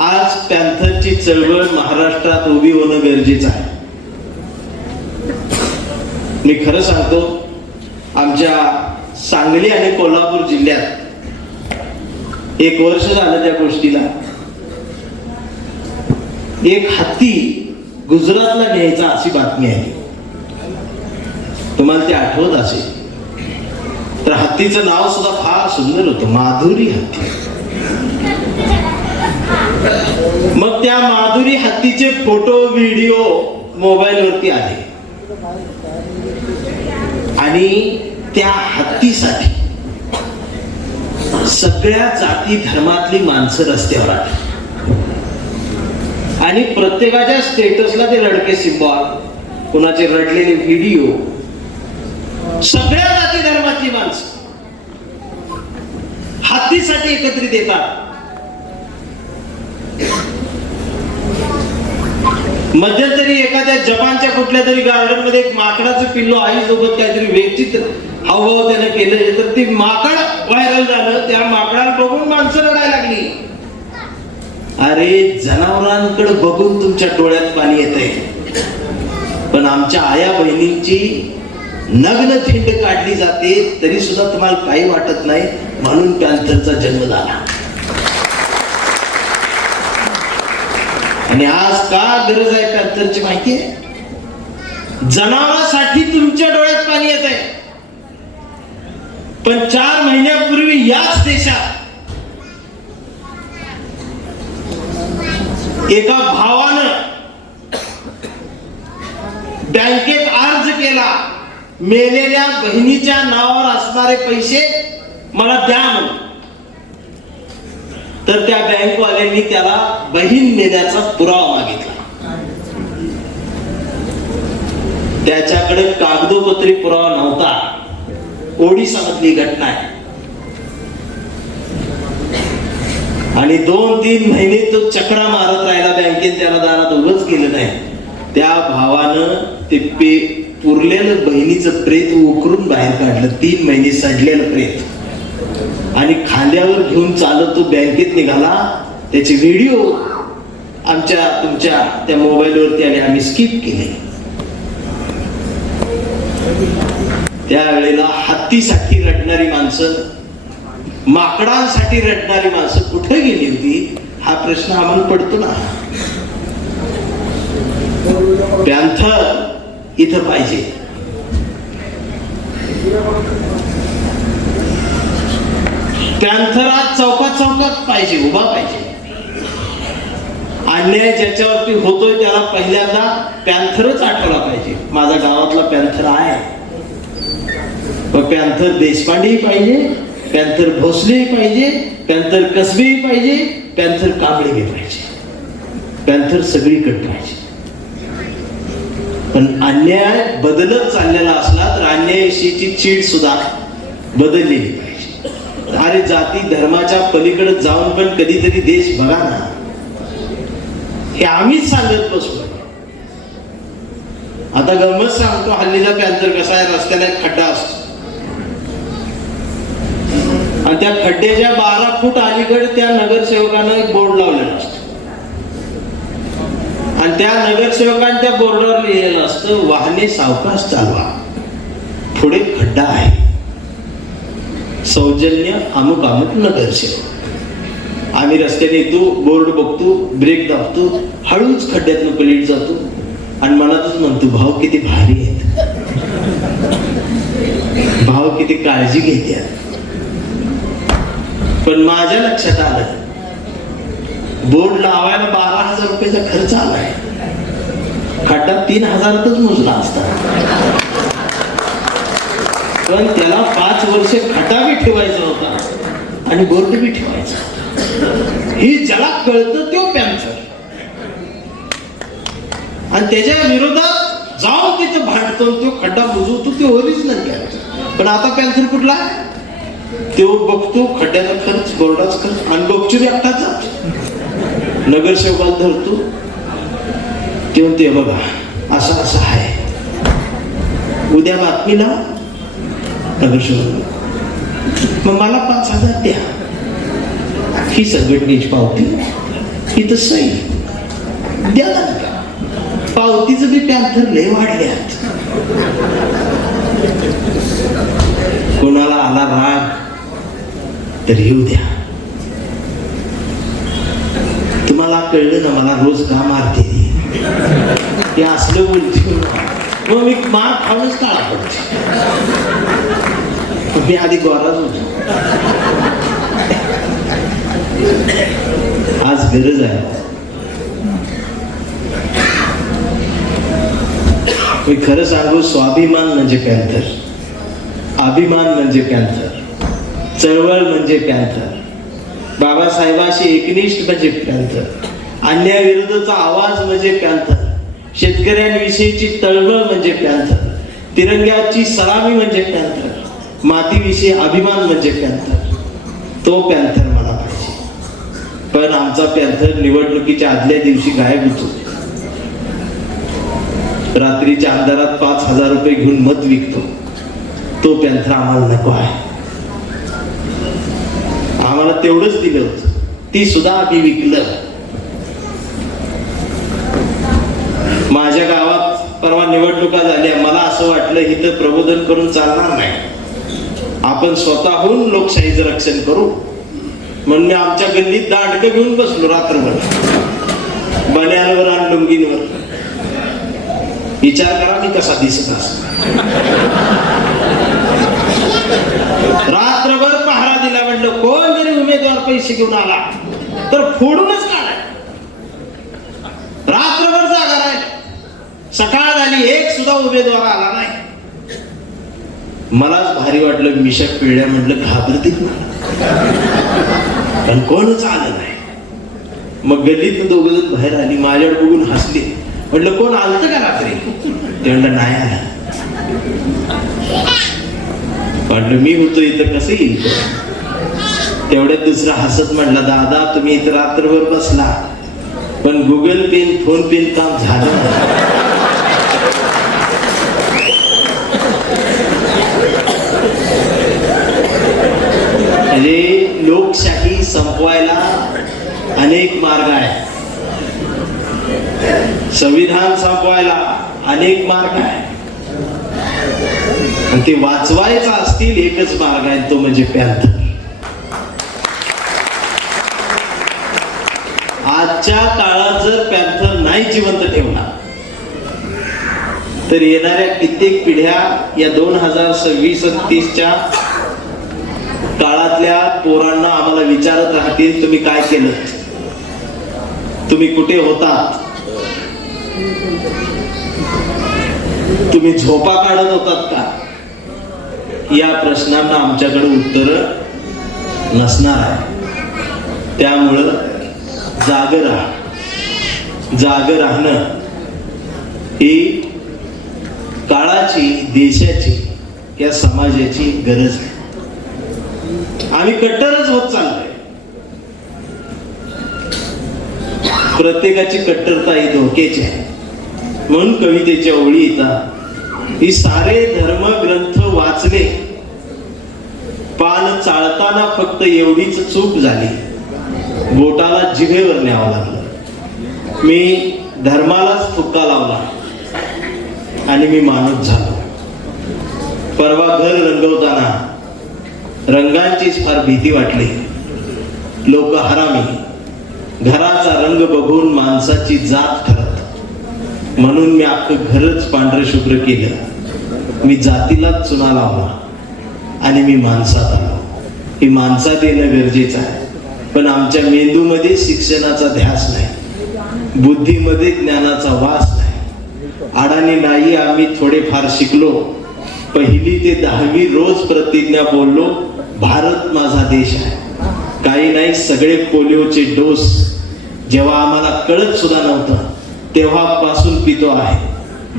आज पॅन्थरची चळवळ महाराष्ट्रात उभी होणं गरजेचं आहे. मी खरं सांगतो, आमच्या सांगली आणि कोल्हापूर जिल्ह्यात 1 वर्ष झालं त्या गोष्टीला. एक हत्ती गुजरातला न्यायचा अशी बातमी आली. तुम्हाला ते आठवत असेल तर हत्तीचं नाव सुद्धा फार सुंदर होतं, माधुरी हत्ती. मग त्या माधुरी हत्तीचे फोटो व्हिडिओ मोबाईल वरती आले आणि त्या हत्तीसाठी सगळ्या जाती धर्मातली माणसं रस्त्यावर आली आणि प्रत्येकाच्या स्टेटसला ते रडके सिंबॉल, कुणाचे रडलेले व्हिडिओ, सगळ्या जाती धर्माची माणसं हत्तीसाठी एकत्रित येतात. मध्यंतरी एखाद्या जपानच्या कुठल्या तरी गार्डन मध्ये एक माकडाचं पिल्लो आई सोबत काहीतरी विचित्र हावभाव त्याने केलं, तर ती माकड व्हायरल झालं. त्या माकडाला बघून माणसं रडायला लागली. अरे जनावरांकडे बघून तुमच्या डोळ्यात पाणी येतंय, पण आमच्या आया बहिणींची नग्न थिंड काढली जाते तरी सुद्धा तुम्हाला काही वाटत नाही, म्हणून पॅन्थरचा जन्म झाला. आणि आज का गरज आहे पॅन्थरची माहिती आहे? जनावरांसाठी तुमच्या डोळ्यात पाणी येत आहे, पण 4 महिन्यापूर्वी याच देशात एका भावानं बँकेत अर्ज केला, मेलेल्या बहिणीच्या नावावर असणारे पैसे मला द्या म्हणून. तर त्या बँकवाल्यांनी त्याला बहीण मेल्याचा पुरावा मागितला. त्याच्याकडे कागदोपत्री पुरावा नव्हता. ओडिसामधली घटना आहे. आणि 2-3 महिने तो चक्रा मारत राहिला बँकेत, त्याला दारात उभंच केलं नाही. त्या भावानं ते पुरलेलं बहिणीचं प्रेत उकरून बाहेर काढलं. 3 महिने सडलेलं प्रेत आणि खांद्यावर घेऊन चालत तो बँकेत निघाला. त्याचे व्हिडिओ आमच्या तुमच्या त्या मोबाईलवरती आले, आम्ही स्किप केले. त्यावेळेला हत्तीसाठी रडणारी माणसं माकडांसाठी रडणारी माणसं कुठे गेली होती हा प्रश्न आम्हाला पडतो ना. पॅन्थर इथं पाहिजे. पॅन्थर आज चौकात चौकात पाहिजे, उभा पाहिजे. अन्याय ज्याच्यावरती होतोय त्याला पहिल्यांदा पॅन्थरच आठवला पाहिजे. माझा गावातला पॅन्थर आहे, पण पॅन्थर देशपांडेही पाहिजे, पॅन्थर भोसलेही पाहिजे, पॅन्थर कसबेही पाहिजे, पॅन्थर कांबळेही पाहिजे, पॅन्थर सगळीकडे पाहिजे. पण अन्याय बदलत चाललेला असला तर अन्यायाशीची चीड सुद्धा बदललेली पाहिजे. अरे जाती धर्माच्या पलीकडे जाऊन पण कधीतरी देश बघा ना. हे आम्हीच सांगत बसलो. आता गंमत सांगतो, हल्लीचा पॅन्थर कसा आहे, रस्त्याला एक खड्डा असतो आणि त्या खड्ड्याच्या 12 फूट अलीकडे त्या नगरसेवकानं एक बोर्ड लावलेला असतो आणि त्या नगरसेवकांच्या बोर्डावर लिहिलेलं असतं, वाहने सावकाश चालवा, पुढे खड्डा आहे, सौजन्य अमुक अमुक नगरसेवक. आम्ही रस्त्याने येतो, बोर्ड बघतो, ब्रेक दाबतो, हळूच खड्ड्यातनं पलीड जातो आणि मनातच म्हणतो, भाव किती भारी आहेत, भाव किती काळजी घेतात. पण माझ्या लक्षात आलं, बोर्ड लावायला 12,000 रुपयाचा खर्च आलाय, खड्डा 3,000तच मोजला असता. पण त्याला 5 वर्ष खड्डा बी ठेवायचा होता आणि बोर्ड बी ठेवायचा. ही ज्याला कळतं तो पॅन्थर आणि त्याच्या विरोधात जाऊन तिथं भांडतो, तो खड्डा बुजवतो, ते ओरिजिनल पॅन्थर. पण आता पॅन्थर कुठला आहे तो बघतो, खड्ड्याचा खर्च, बोर्डाचा खर्च आणि गपचूप एकटाच जातो, नगरसेवकाला धरतो, ते म्हणते बघा असं असं आहे, उद्या बातमी लावा. नगरसेवक मग मला 5,000 द्या, ही संघटनेची पावती, ही तर सही द्या ना. पावतीचं बी पॅन्थर लय वाढल्यात. कोणाला आला राग तर येऊ द्या. तुम्हाला कळलं ना मला रोज का मारते ते असलं बोलते, मग मी मार खाऊनच टाळा पडते. मी आधी गोराच होतो, आज गरज आहे. मी खरं सांगू, स्वाभिमान म्हणजे पॅन्थर, अभिमान म्हणजे पॅन्थर, चळवळ म्हणजे पॅन्थर, बाबासाहेबांशी एकनिष्ठ म्हणजे पॅन्थर, अन्यायाविरुद्धचा आवाज म्हणजे पॅन्थर, शेतकऱ्यांविषयीची तळमळ म्हणजे पॅन्थर, तिरंग्याची सलामी म्हणजे पॅन्थर, मातीविषयी अभिमान म्हणजे पॅन्थर. तो पॅन्थर मला पाहिजे. पण आमचा पॅन्थर निवडणुकीच्या आदल्या दिवशी गायब होतो. रात्रीच्या अंधारात 5,000 रुपये घेऊन मत विकतो. तो पॅन्थर आम्हाला नको आहे. आम्हाला तेवढंच दिलं होतं, ती सुद्धा आम्ही विकलं. माझ्या गावात परवा निवडणुका झाल्या, मला असं वाटलं इथं प्रबोधन करून चालणार नाही, आपण स्वतःहून लोकशाहीचं रक्षण करू. म्हणून मी आमच्या गल्लीत दांडकं घेऊन बसलो रात्रभर, बन्यांवर आणि लुंगींवर. विचार करा मी कसा दिसत असतो. रात्रभर पहारा दिला. म्हटलं कोण जरी उमेदवार पैसे घेऊन आला तर फोडूनच काढाय. रात्रभर जागा राहिला. सकाळ झाली, एक सुद्धा उमेदवार आला नाही. मलाच भारी वाटलं, मिशा पिळल्या. म्हटलं घाबरते पण कोणच आलं नाही. मग गल्लीत दोघ जण बाहेर आली, माझ्याकडे बघून हसली. म्हटलं कोण आलं का रात्री? ते म्हणलं नाही आला. म्हटलं मी होतो इथं, कसं येईल? तेवढ्यात दुसरा हसत म्हटला, दादा तुम्ही इथं रात्रभर बसला पण गुगल पेन फोन पेन काम झालं. म्हणजे लोकशाही संपवायला अनेक मार्ग आहेत, संविधान संपवायला अनेक मार्ग आहेत, आणि ते वाचवायचं असतील एकच मार्ग आहे, तो म्हणजे पॅन्थर. आजच्या काळात जर पॅन्थर नाही जिवंत ठेवला तर येणाऱ्या कित्येक पिढ्या या 2026-30च्या काळातल्या पोरांना आम्हाला विचारत राहतील, तुम्ही काय केलं, तुम्ही कुठे होतात, तुम्ही झोपा काढत होतात का? या प्रश्नांना आमच्याकडे उत्तर नसणार आहे. त्यामुळं जाग राहणं ही काळाची, देशाची, या समाजाची गरज आहे. आम्ही कट्टरच होत चाललोय. प्रत्येकाची कट्टरता ही धोक्याची आहे. म्हणून कवितेच्या ओळी येतात, ही सारे धर्मग्रंथ वाचले, पान चाळताना फक्त एवढीच चूक झाली, बोटाला जिभेवर न्यावं लागलं. मी धर्मालाच फुक्का लावला आणि मी माणूस झालो. परवा घर रंगवताना रंगांचीच फार भीती वाटली. लोक हरामी, घराचा रंग बघून माणसाची जात ठरत. म्हणून मी अख्खं घरच पांढरं शुभ्र केलं. मी जातीलाच चुना लावला आणि मी माणसात आलो. ही माणसात येणं गरजेचं आहे. पण आमच्या मेंदूमध्ये शिक्षणाचा ध्यास नाही, बुद्धीमध्ये ज्ञानाचा वास नाही. अडाणी नाही आम्ही थोडेफार शिकलो. 1ली ते 10वी रोज प्रतिज्ञा बोललो, भारत माझा देश आहे. काही नाही, सगळे पोलिओचे डोस जेव्हा आम्हाला कळत सुद्धा नव्हतं तेव्हापासून पितो आहे.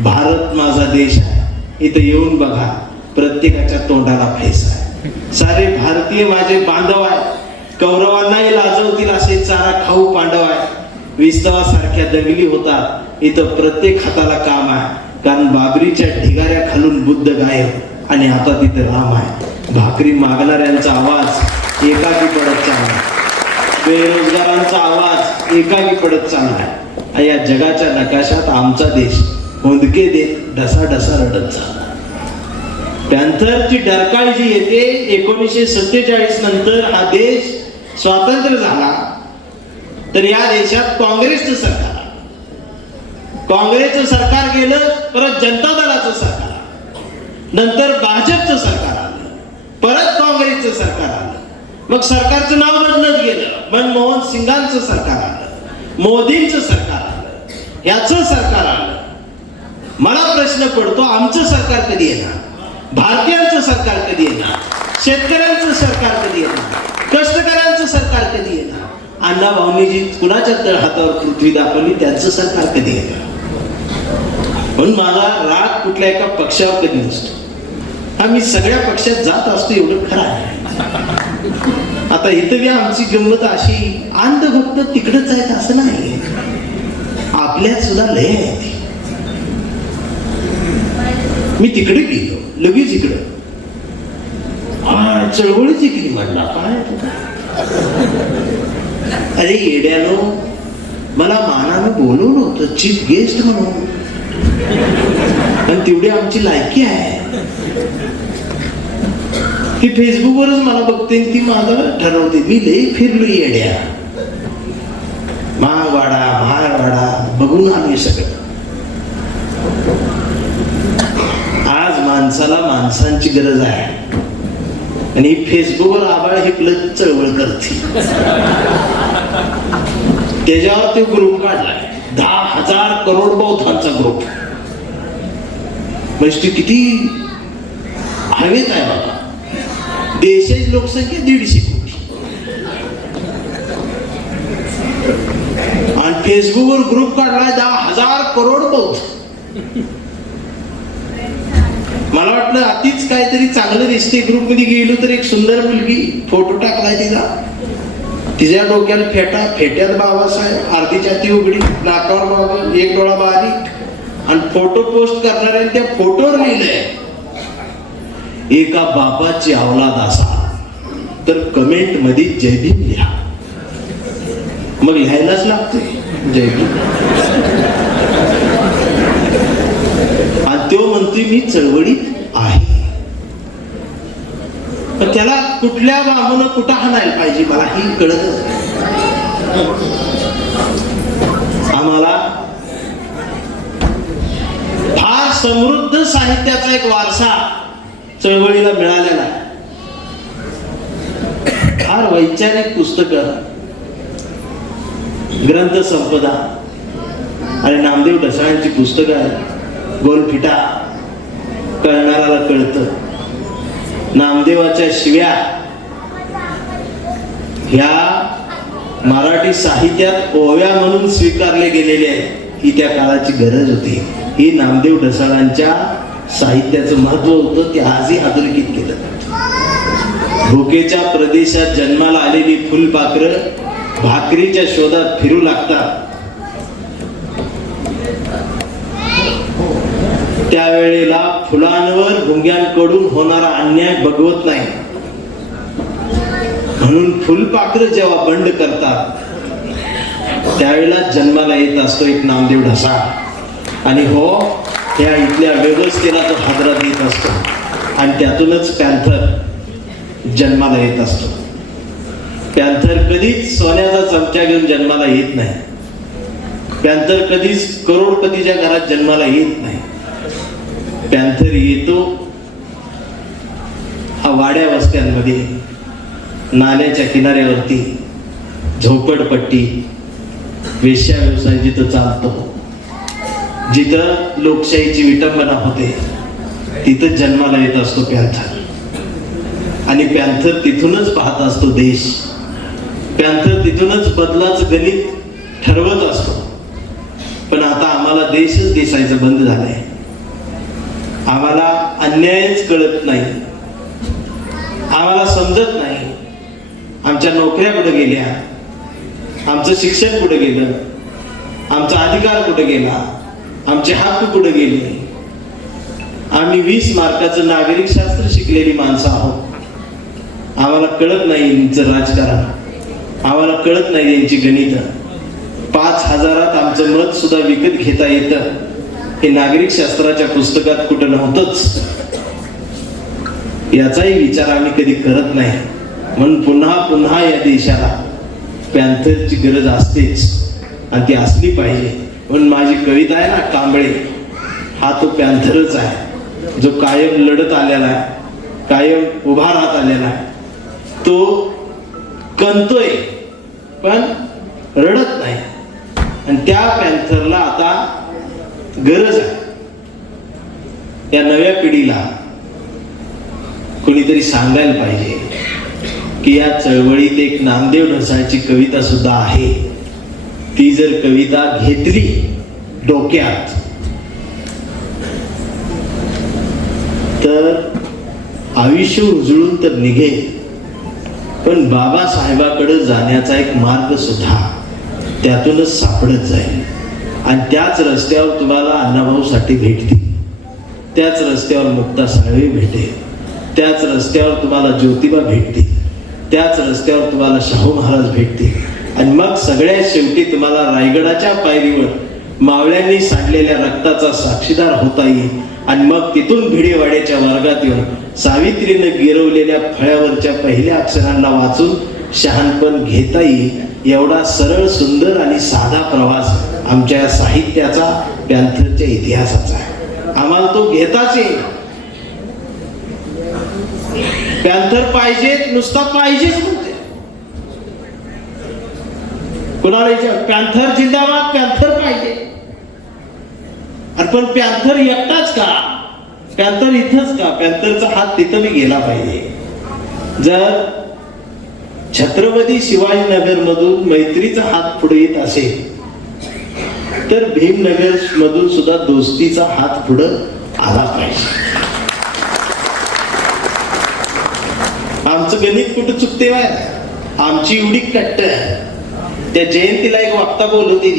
भारत माझा देश आहे. इथं येऊन बघा, प्रत्येकाच्या तोंडाला फेस आहे. सारे भारतीय माझे बांधव आहे. कौरवांनाही लाजवतील असे चारा खाऊ पांडव आहे. विस्तवासारख्या दंगली होतात, इथं प्रत्येक हाताला काम आहे. कारण बाबरीच्या ढिगाऱ्या खालून बुद्ध गायब आणि आता तिथे राम आहे. भाकरी मागणाऱ्यांचा आवाज एकाकी पडत चाललाय, बेरोजगारांचा आवाज एकाकी पडत चाललाय. या जगाच्या नकाशात आमचा देश हुंदके देत ढसाढसा रडत चालला. पॅन्थरची डरकाळी जी येते, 1947 नंतर हा देश स्वातंत्र्य झाला तर या देशात काँग्रेसचं सरकार, काँग्रेसचं सरकार गेलं, परत जनता दलाचं सरकार आलं, नंतर भाजपचं सरकार आलं, परत काँग्रेसचं सरकार आलं. मग सरकारचं नाव बदलत गेलं. मनमोहन सिंगांचं सरकार आलं, मोदींचं सरकार आलं, याचं सरकार आलं. मला प्रश्न पडतो, आमचं सरकार कधी येणार? भारतीयांचं सरकार कधी येणार? शेतकऱ्यांचं सरकार कधी येणार? कष्टकऱ्यांचं सरकार कधी येणार? अण्णा भाऊनी जी कुणाच्या तळहातावर पृथ्वी दाखवली, त्यांचं सरकार कधी येणार? म्हणून माझा राग कुठल्या एका पक्षावर कधी नसतो. आम्ही सगळ्या पक्षात जात असतो, एवढं खरं आहे. आता इथं बी आमची गंमत अशी, अंधभक्त तिकडच आहेत असं नाही, आपल्यात सुद्धा लय आहे. मी तिकडे गेलो, लगेच इकडं चळवळीच इकडे म्हणला. काय अरे येड्यानो, मला मानानं बोलवलं होतं चीफ गेस्ट म्हणून, आणि तेवढी आमची लायकी आहे. ती फेसबुकवरच मला बघते, ती माझं ठरवते. मी लई फिरलो येड्या, महावाडा बघून आम्ही सगळं. आज माणसाला माणसांची गरज आहे आणि फेसबुकवर आबाळ हे प्लस चळवळ करते. त्याच्यावर ते ग्रुप काढलाय, 10,000 करोड बौद्धांचा ग्रुप. म्हणजे किती हवेत आहे बाबा. देशाची लोकसंख्या 150 कोटी आणि फेसबुकवर ग्रुप काढलाय 10,000 करोड बौद्ध. मला वाटलं अतिच काहीतरी चांगलं दिसते. ग्रुप मध्ये गेलो तर एक सुंदर मुलगी, फोटो टाकलाय तिच्या डोक्याला फेट्यात बाबासाहेब, अर्धी छाती उघडी, नाकावर बाबा, एक डोळा बारीक, आणि फोटो पोस्ट करणाऱ्या त्या फोटोवर लिहिलंय, एका बापाची अवलाद असा तर कमेंट मध्ये जय भीम लिहा. मग लिहायलाच लागते जय भीम. आणि तो म्हणतोय मी चळवळीत आहे. पण त्याला कुठल्या बाबून कुठं हाणायला पाहिजे मला ही कळतच नाही. तुम्हाला? फार समृद्ध साहित्याचा एक वारसा चळवळीला मिळालेला आहे. फार वैचारिक पुस्तकं, ग्रंथ संपदा आणि नामदेव ढसाळांची पुस्तकं आहेत. गोलफिटा कळणाऱ्याला कळतं. नामदेवाच्या शिव्या ह्या मराठी साहित्यात ओव्या म्हणून स्वीकारले गेलेले आहेत. ही त्या काळाची गरज होती. ही नामदेव ढसाळांच्या साहित्याचं महत्व होतं. ते आजही अधोरेखित केलं. भुकेच्या प्रदेशात जन्माला आलेली फुलपाखरं भाकरीच्या शोधात फिरू लागतात. त्यावेळेला फुलांवर भुंग्यांकडून होणारा अन्याय बघवत नाही, म्हणून फुलपाखरं जेव्हा बंड करतात त्यावेळेला जन्माला येत असतो एक नामदेव ढसाळ. आणि हो, त्या इथल्या व्यवस्थेला तो हादरा देत असतो आणि त्यातूनच पॅन्थर जन्माला येत असतो. पॅन्थर कधीच सोन्याचा चमचा घेऊन जन्माला येत नाही. पॅन्थर कधीच करोडपतीच्या घरात जन्माला येत नाही. पॅन्थर येतो हा वाड्या वस्त्यांमध्ये, नाल्याच्या किनाऱ्यावरती, झोपडपट्टी, वेश्या व्यवसाय जिथं चालतो, जिथं लोकशाहीची विटंबना होते, तिथं जन्माला येत असतो पॅन्थर. आणि पॅन्थर तिथूनच पाहत असतो देश. पॅन्थर तिथूनच बदलाचं गणित ठरवत असतो. पण आता आम्हाला देशच दिसायचं बंद झालंय. आम्हाला अन्यायच कळत नाही. आम्हाला समजत नाही. आमच्या नोकऱ्या कुठे गेल्या, आमचं शिक्षण कुठे गेलं, आमचा अधिकार कुठे गेला, आमचे हक्क कुठे गेले. आम्ही 20 मार्काचं नागरिक शास्त्र शिकलेली माणसं आहोत. आम्हाला कळत नाही यांचं राजकारण, आम्हाला कळत नाही यांची गणित. 5,000 आमचं मत सुद्धा विकत घेता येतं हे नागरिक शास्त्राच्या पुस्तकात कुठं नव्हतंच. याचाही विचार आम्ही कधी करत नाही. म्हणून पुन्हा पुन्हा या देशाला पॅन्थरची गरज असतेच आणि ती असली पाहिजे. म्हणून माझी कविता आहे ना, कांबळे, हा तो पॅन्थरच आहे जो कायम लढत आलेला आहे, कायम उभा राहत आलेला आहे. तो कणतोय पण रडत नाही. आणि त्या पॅन्थरला आता गरज आहे. या नव्या पिढीला कोणीतरी सांगायला पाहिजे की या चळवळीत एक नामदेव ढसाळची कविता सुद्धा आहे. ती जर कविता घेतली डोक्यात तर आयुष्य उजळून तर निघेल, पण बाबासाहेबाकडे जाण्याचा एक मार्ग सुद्धा त्यातूनच सापडत जाईल. आणि त्याच रस्त्यावर तुम्हाला अण्णाभाऊ साठे भेटतील, त्याच रस्त्यावर मुक्ता साळवे भेटेल, त्याच रस्त्यावर तुम्हाला ज्योतिबा भेटतील, त्याच रस्त्यावर तुम्हाला शाहू महाराज भेटतील. आणि मग सगळ्यात शेवटी तुम्हाला रायगडाच्या पायरीवर मावळ्यांनी सांडलेल्या रक्ताचा साक्षीदार होता येईल. आणि मग तिथून भिडेवाड्याच्या वर्गात येऊन सावित्रीनं गिरवलेल्या फळ्यावरच्या पहिल्या अक्षरांना वाचून शहाणपण घेता येईल. एवढा सरळ, सुंदर आणि साधा प्रवास आमच्या साहित्याचा, पॅन्थरच्या इतिहासाचा आहे. आम्हाला तो घेताच येईल. पॅन्थर पाहिजे, नुसता पाहिजेच म्हणते. कुणाला पॅन्थर जिंदाबाद, पॅन्थर पाहिजे. पण पॅन्थर एकटाच का? पॅन्थर इथंच का? पॅन्थरचा हात तिथं मी गेला पाहिजे. जर छत्रपती शिवाजीनगर मधून मैत्रीचा हात पुढे येत असेल तर भीमनगर मधून सुद्धा दोस्तीचा हात पुढे आला पाहिजे. आमचं गणित कुठं चुकते बाय? आमची एवढी कट्ट. त्या जयंतीला एक वक्ता बोलवते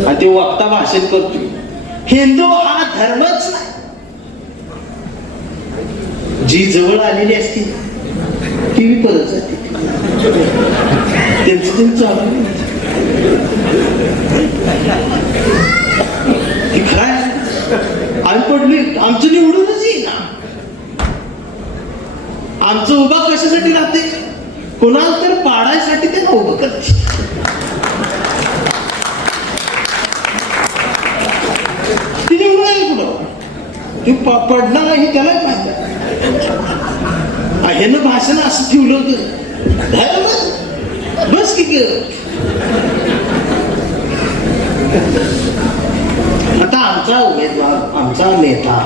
आणि ते वक्ता भाषण करतो, हिंदू हा धर्मच नाही. जी जवळ आलेली असते ती परत जाते. त्यांचं चालू खरं आम्ही पडली, आमचं निवडूनच येईल ना. आमचं उभा कशासाठी राहते? कोणाला तर पाडायसाठी त्यांना उभं करते. ती पडणार नाही त्याला माहिती. ह्यानं भाषण असं ठेवलं होतं, बस की आता आमचा उमेदवार, आमचा नेता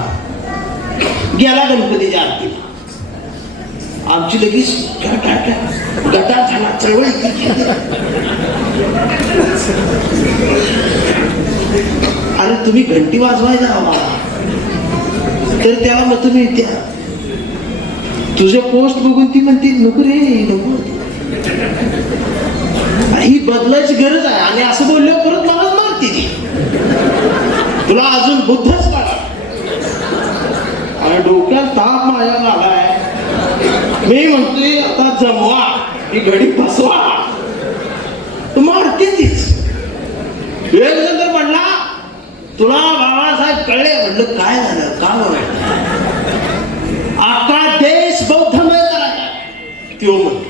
गेला गणपतीच्या आरतीला. आमची लगेच गटार झाला, चळवळ. अरे तुम्ही घंटी वाजवायला हवा तर त्याला मत मिळत्या. तुझे पोस्ट बघून ती म्हणते नको रे नको, ही बदलायची गरज आहे. आणि असं बोलल्यावर परत मलाच मारते ती, तुला अजून बुद्धच काढा. आणि डोक्यात ताप माझ्या आलाय. मी म्हणतोय आता जमवा, ही घडी बसवा. तू मारते तीच. एक जण तर म्हणला तुला बाबासाहेब कळले. म्हणलं काय झालं, का बघायचं, अख्खा देश बौद्धमय करायचा त्यो म्हणतो.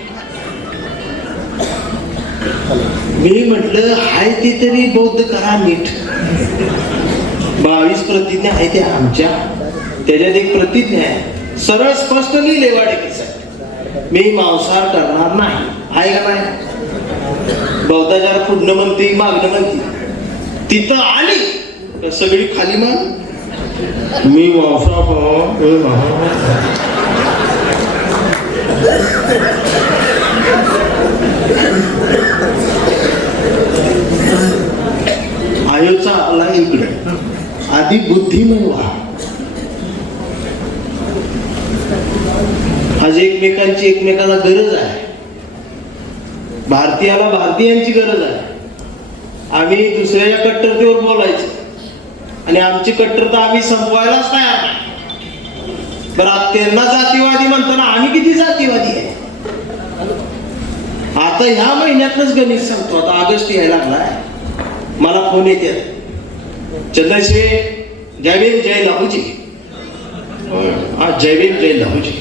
मी म्हटलं हाय ती तरी बौद्ध करा नीट. 22 प्रतिज्ञा आहे त्या आमच्या, त्याच्यात एक प्रतिज्ञा आहे, सरळ स्पष्ट लिहिले वाडेकेसाठी, मी मांसाहार करणार नाही. आहे का नाही? बौद्धाचार पुढनं म्हणते मागणं म्हणते. तिथं आली सगळी खाली मान, मी मांसाहार. आयोचा आला इकडे, आधी बुद्धिमय व्हा. आज एकमेकांची एकमेकाला गरज आहे. भारतीयाला भारतीयांची गरज आहे. आम्ही दुसऱ्याच्या कट्टरतेवर बोलायचं आणि आमची कट्टरता आम्ही संपवायलाच तयार नाही. बरं, त्यांना जातीवादी म्हणताना आम्ही किती जातीवादी आहे. आता ह्या महिन्यातच गणित सांगतो. आता ऑगस्ट यायला लागलाय, मला फोन येतात, चंद्रशे जय भीम जय लाहूजी. जय भीम जय लाहूजी.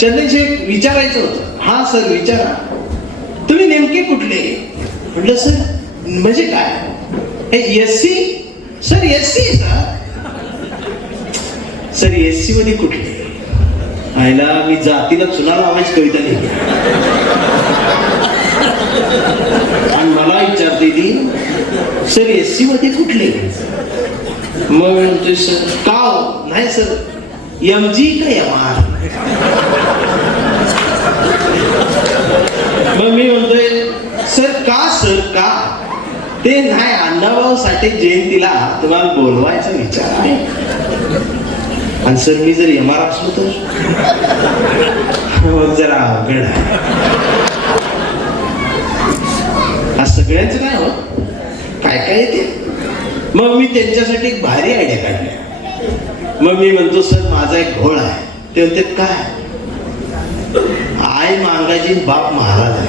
चंद्रशे विचारायचं होतं. हा सर विचारा. तुम्ही नेमके कुठले? म्हटलं सर म्हणजे काय, SC? Sir SC sir SC मध्ये कुठले? आईला मी जातीला चुना लावायची कविता लिहिली आणि मला विचारते ती सर एससी मध्ये कुठले? मग म्हणतोय सर का नाही सर एमजी का एमआर? मग मी म्हणतोय सर का ते नाही, अण्णाभाऊ साठे जयंतीला तुम्हाला बोलवायचा विचार आहे. आणि सर मी जर एमआर असलो तर जरा अवघड आहे. सगळ्यांचं काय हो काय काय येते. मग मी त्यांच्यासाठी एक भारी आयडिया काढली. मग मी म्हणतो सर माझा एक घोळ आहे. ते म्हणते काय? आई मांगाजी बाप महाराज आहे.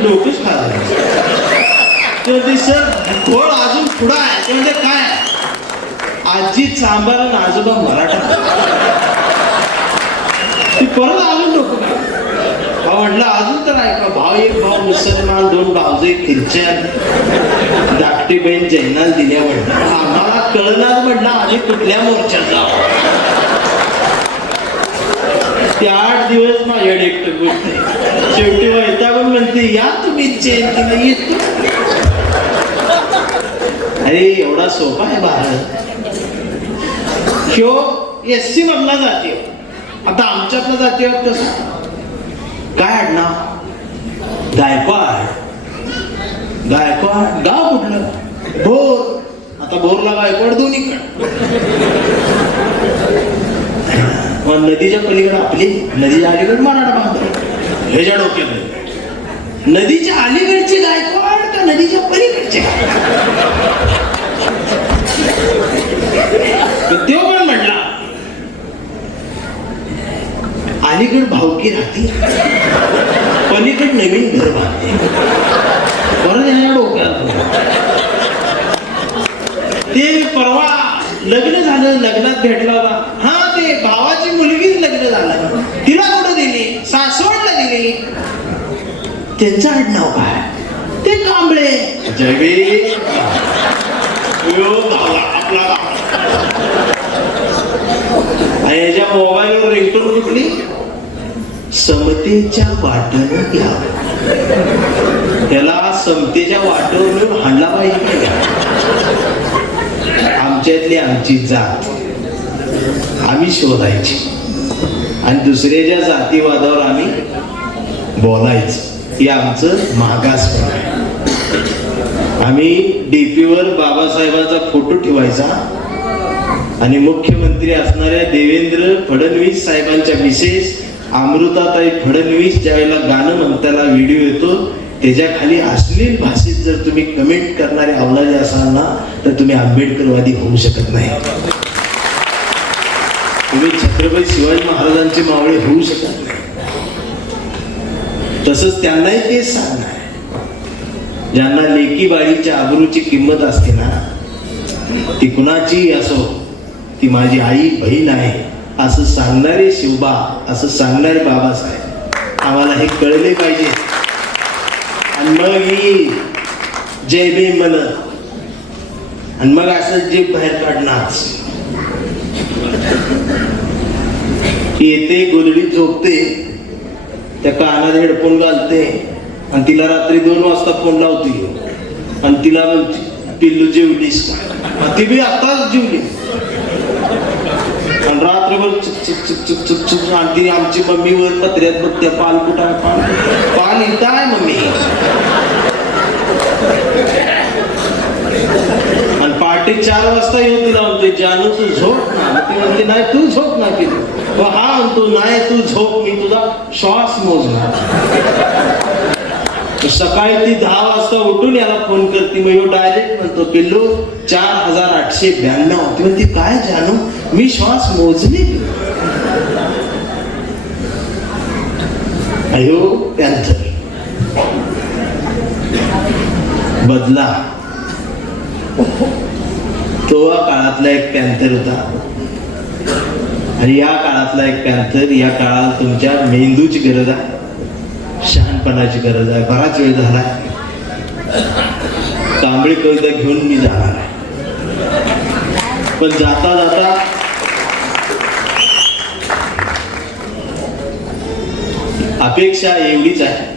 डोकंच खाल्लं. ते सर घोळ अजून पुढं आहे. ते म्हणजे काय? आजी चांबार आणि आजोबा मराठा. ती परत अजून डोकं खाल्लं. म्हटलं अजून तर ऐका, भाव एक भाव मुसलमान, 2 भावजे ख्रिश्चन, धाकटी बहीण जैनाला दिल्या. म्हटलं आम्हाला कळणार. म्हटलं आम्ही कुठल्या मोर्चात जाऊ. ते 8 दिवस माझ्याकडे एकटं बोलते. शेवटी वैतागून म्हणते या तुम्ही जयंतीला येतो. अरे एवढा सोपा आहे भारत. ह्यो एससी मधला जातीय. आता आमच्यातला जातीय कसं काय आडनाव? गायकवाड. गायकवाड गाव कुठलं? भोर. आता भोरला गायकवाड दोन्हीकडे. मग नदीच्या पलीकडे आपली, नदीच्या अलीकडे मराठा बांधव. ह्याच्या डोक्याकडे नदीच्या अलीकडची गायकवाड का नदीच्या पलीकडचे? तो पण म्हटला अलीकड भावकी राहते, पलीकड नवीन घर बांधते. परत ह्याच्या डोक्यात ते परवा लग्न झालं, लग्नात भेटला होता. हा ते भावाची मुलगीच लग्न झालं. तिला कुठं दिली? सासवडला दिली. त्यांचं आडनाव काय? ते जय भीम आपला. आणि याच्या मोबाईलवर रिंगटोन कुठली, समतेच्या वाटण घ्या. त्याला समतेच्या वाटवर हाणला पाहिजे. आमच्यातली आमची जात आम्ही शोधायची आणि दुसऱ्याच्या जातीवादावर आम्ही बोलायचं, हे आमचं मागासपण आहे. आम्ही डीपीवर बाबासाहेबांचा फोटो ठेवायचा आणि मुख्यमंत्री असणाऱ्या देवेंद्र फडणवीस साहेबांच्या मिसेस अमृताताई फडणवीस ज्यावेळेला गाणं म्हणताना व्हिडिओ येतो त्याच्या खाली अश्लील भाषेत जर तुम्ही कमेंट करणारे अवलादे असाल ना तर तुम्ही आंबेडकरवादी होऊ शकत नाही. तुम्ही छत्रपती शिवाजी महाराजांचे मावळे होऊ शकत नाही. तसंच त्यांनाही तेच सांगणं आहे, ज्यांना लेकी बाळीच्या आबरूची किंमत असते ना, ती कुणाची असो, ती माझी आई बहीण आहे असं सांगणारे शिवबा, असं सांगणारे बाबासाहेब आम्हाला हे कळले पाहिजे. आणि मग ही जय भीम म्हणत आणि मग असं जीभ बाहेर काढणार. येते गोधडी झोपते, त्या कानात हेडफोन घालते आणि तिला रात्री 2 वाजता फोन लावते आणि तिला म्हणते पिल्लू जेवलीस का, ती बी आताच जेवली आणि रात्रभर चुक चुक चुक चुक चुक चुक. आणि ती आमची मम्मी वर पत्र्यात बघते, पाल कुठं आहे, पाल इथं आहे मम्मी. आणि पहाटे 4 वाजता येऊन तिला म्हणते जानू तू झोप ना, ती म्हणते नाही तू झोप ना पिल्लू. हा म्हणतो नाही तू झोप, मी तुझा श्वास मोजणार. सकाळी ती 10 वाजता उठून याला फोन करते, मग डायरेक्ट म्हणतो पिल्लू 4892. ती म्हणते काय जानू, मी श्वास मोजले. अयो पॅन्थर बदला, तो काळातला एक पॅन्थर होता आणि या काळातला एक पॅन्थर. या काळात तुमच्या मेंदूची गरज आहे, शहाणपणाची गरज आहे. बराच वेळ झाला, तांबडी कविता घेऊन मी जाणार आहे. पण जाता जाता अपेक्षा एवढीच आहे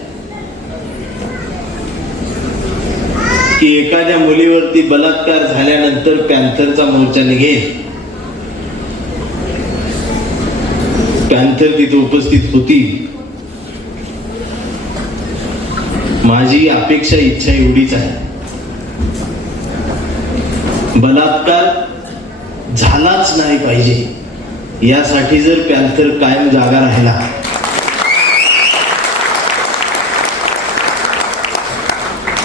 की एखाद्या मुलीवरती बलात्कार झाल्यानंतर पॅन्थरचा मोर्चा निघेल. पॅन्थर तिथे उपस्थित होती. माझी अपेक्षा इच्छा एवढीच आहे, बलात्कार झालाच नाही पाहिजे यासाठी जर पॅन्थर कायम जागा राहिला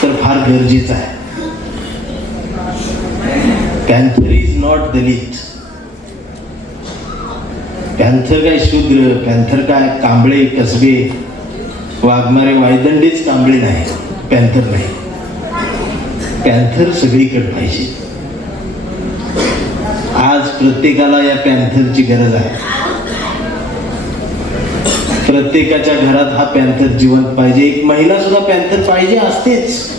तर फार गरजेचं आहे. Panther is not Dalit. Panther काय शूद्र, पॅन्थर काय कांबळे कसबे वाघमारे वायदंडीच कांबळे नाही, पॅन्थर नाही. पॅन्थर सगळीकडे पाहिजे. आज प्रत्येकाला या पॅन्थरची गरज आहे. प्रत्येकाच्या घरात हा पॅन्थर जिवंत पाहिजे. एक महिला सुद्धा पॅन्थर पाहिजे असतेच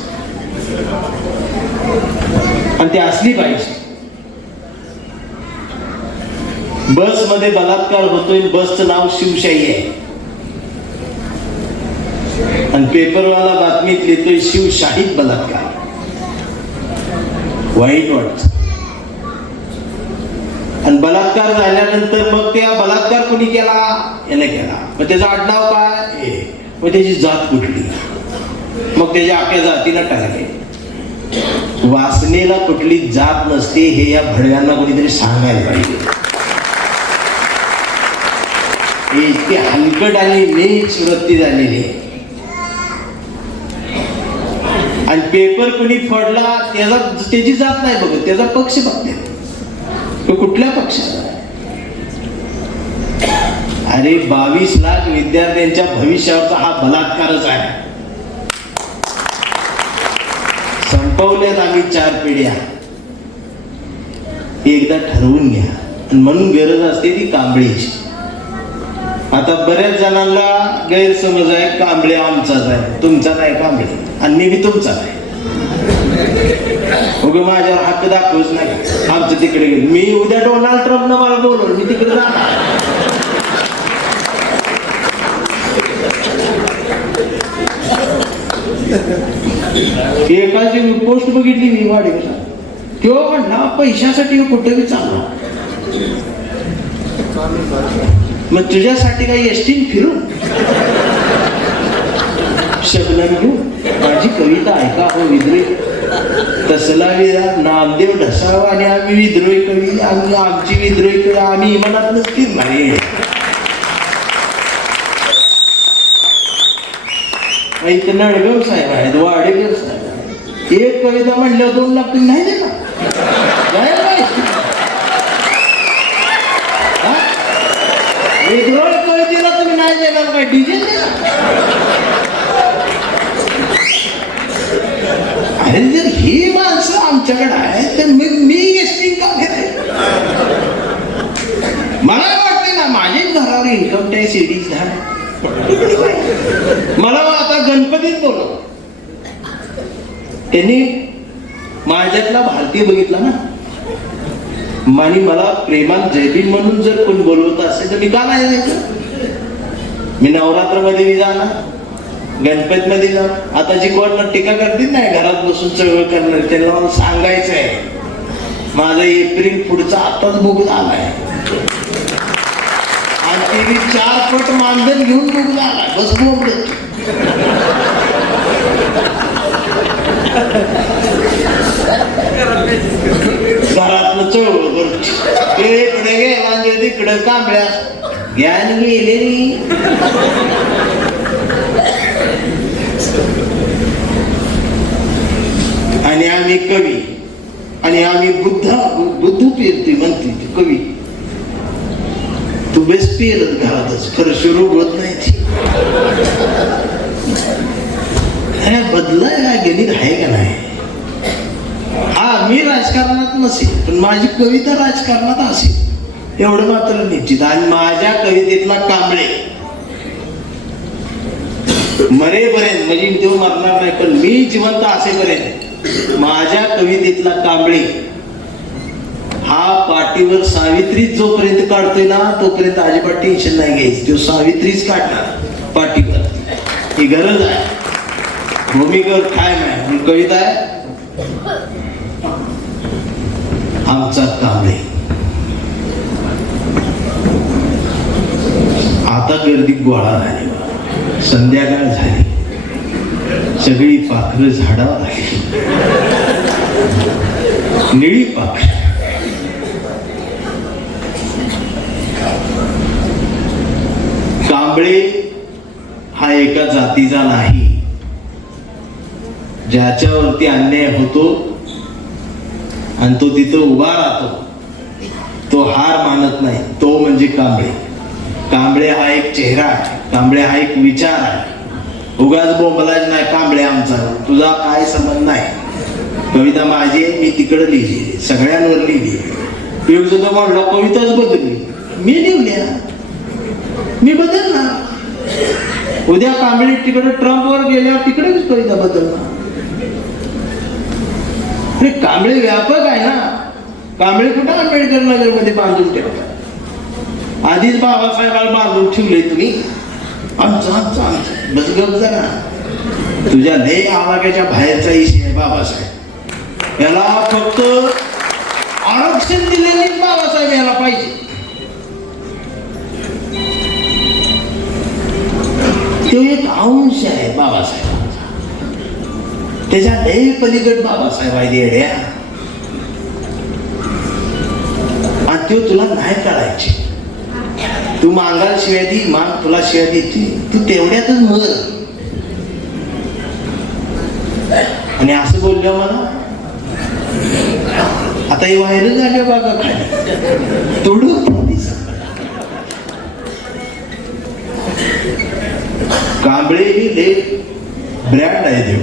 आणि ती असली पाहिजे. बस मध्ये बलात्कार होतोय, बसचं नाव शिवशाही आहे आणि पेपरवाला बातमीत लिहितोय शिवशाहीत बलात्कार. वाईट वाटत. आणि बलात्कार झाल्यानंतर मग त्या बलात्कार कोणी केला, याने केला, मग त्याचं आडनाव काय, मग त्याची जात कुठली, मग त्याच्या अख्ख्या जातीला टार्गेट. वासनेला कुठली जात नसते हे या भडव्यांना कोणीतरी सांगायला पाहिजे. इतकी हलकट आणि नीच वृत्ती झालेली आहे. आणि पेपर कुणी फोडला त्याची जात नाही बघत, त्याचा पक्ष बघते, तो कुठल्या पक्षाचा. अरे 22 लाख विद्यार्थ्यांच्या भविष्यावरचा हा बलात्कारच आहे. संपवल्यात आम्ही 4 पिढ्या. एकदा ठरवून घ्या. आणि म्हणून गरज असते ती कांबळीची. आता बऱ्याच जणांना गैरसमज आहे, कांबळे आमचाच आहे, तुमचा नाही कांबळे, आणि मी तुमचा नाही. उगा माझ्यावर हक्क दाखवूच नाही. आमचं तिकडे गेलं, मी उद्या डोनाल्ड ट्रम्पनं मला बोलवलं, मी तिकडे जाणार. एकाची पोस्ट बघितली मी वाडीला, तो म्हणला पैशासाठी कुठेही चालला, मग तुझ्यासाठी काही एसटीन फिरू, शबनम घेऊ, माझी कविता ऐका हो विद्रोही. तसला नामदेव ढसावा आणि आम्ही विद्रोही कवी, आमची विद्रोही कवी आम्ही इमानात नसतील नाही. इथं नडगाव साहेब आहेत, वाडेकर साहेब, एक कविता म्हणल्यावर 2 लाख तुम्ही नाही देणार. विद्रोही कवितेला तुम्ही नाही देणार काय, डीजे अरे जर ही माणसं आमच्याकडे आहेत तर मी एसटी का घेते. मला वाटतंय ना माझ्याच घरावर इन्कम टॅक्स ईडीच झाला. मला आता गणपतीत बोलव, त्यांनी माझ्यातला भारतीय बघितला ना, आणि मला प्रेमात जयभीम म्हणून जर कोण बोलवत असेल तर मी का नाही जायचं. मी नवरात्रामध्ये मी जाणार, गणपती मध्ये जा. आता जी कोण टीका करतील नाही घरात बसून चळवळ करणार, त्यांना मला सांगायचं आहे माझा एप्रिल पुढचा आताच बुक झालाय आणि ते मी 4 पट मानधन घेऊन बुक झालाय. बस बोंबल घरातलं चळवळ करतो, इकडे गे म्हणजे तिकडं कांबळ्या ज्ञान गेलेली. आणि आम्ही कवी आणि आम्ही बुद्ध पेरते म्हणते कवी. तू बेस पेरत घरातच, खरं सुरू होत नाही. बदलायला गणित आहे का नाही. हा मी राजकारणात नसेल पण माझी कविता राजकारणात असेल एवढं मात्र निश्चित. आणि माझ्या कवितेतला कांबळे मरेपर्यंत, म्हणजे तो मरणार नाही पण मी जिवंत असेपर्यंत माझ्या कवितेतला कांबळे हा पाठीवर सावित्री जोपर्यंत काढतोय ना तोपर्यंत अजिबात टेन्शन नाही घ्यायचं. तो सावित्रीच काढणार पाठीवर, ही गरज आहे. भूमिकेवर काय नाही. कविता आहे आमचा कांबळे. आता गर्दी गोळा झाली, संध्याकाळ झाली, सगळी पाखरं झाडावर आली, निळी पाखरं. कांबळे हा एका जातीचा नाही. ज्याच्यावरती अन्याय होतो आणि तो तिथं उभा राहतो, तो हार मानत नाही, तो म्हणजे कांबळे. कांबळे हा एक चेहरा आहे, कांबळे हा एक विचार आहे. उगाच बोंबलाच नाही कांबळे आमचा, तुझा काय संबंध नाही. कविता माझी आहे, मी तिकडे लिहिली, सगळ्यांवर लिहिली. एक सुद्धा म्हणला कविताच बदलली, मी लिहिल्या, मी बदलणार. उद्या कांबळे तिकडे ट्रम्पवर गेल्यावर तिकडेच कविता बदलणार. कांबळे व्यापक आहे ना. कांबळे कुठं आंबेडकर नगर मध्ये बांधून ठेवतात. आधीच बाबासाहेबाला बांधून ठेवले तुम्ही. आमचा बस गप जरा, तुझ्या लय आवाक्याच्या बाहेरचा विषय आहे बाबासाहेब. याला फक्त आरक्षण दिलेले बाबासाहेब याला पाहिजे. तो एक अंश आहे बाबासाहेबांचा, त्याच्या लय पलीकड बाबासाहेब आहे येड्या. आणि तो तुला नाही करायचे. तू मांगाल शिवाय दी, मांग तुला शिवाय देते, तू तेवढ्यातच मर. आणि असं बोलल्या मला आता हे व्हायरल झाले बाबा खाली तोडून. कांबळे ही लय ब्रँड आहे देव.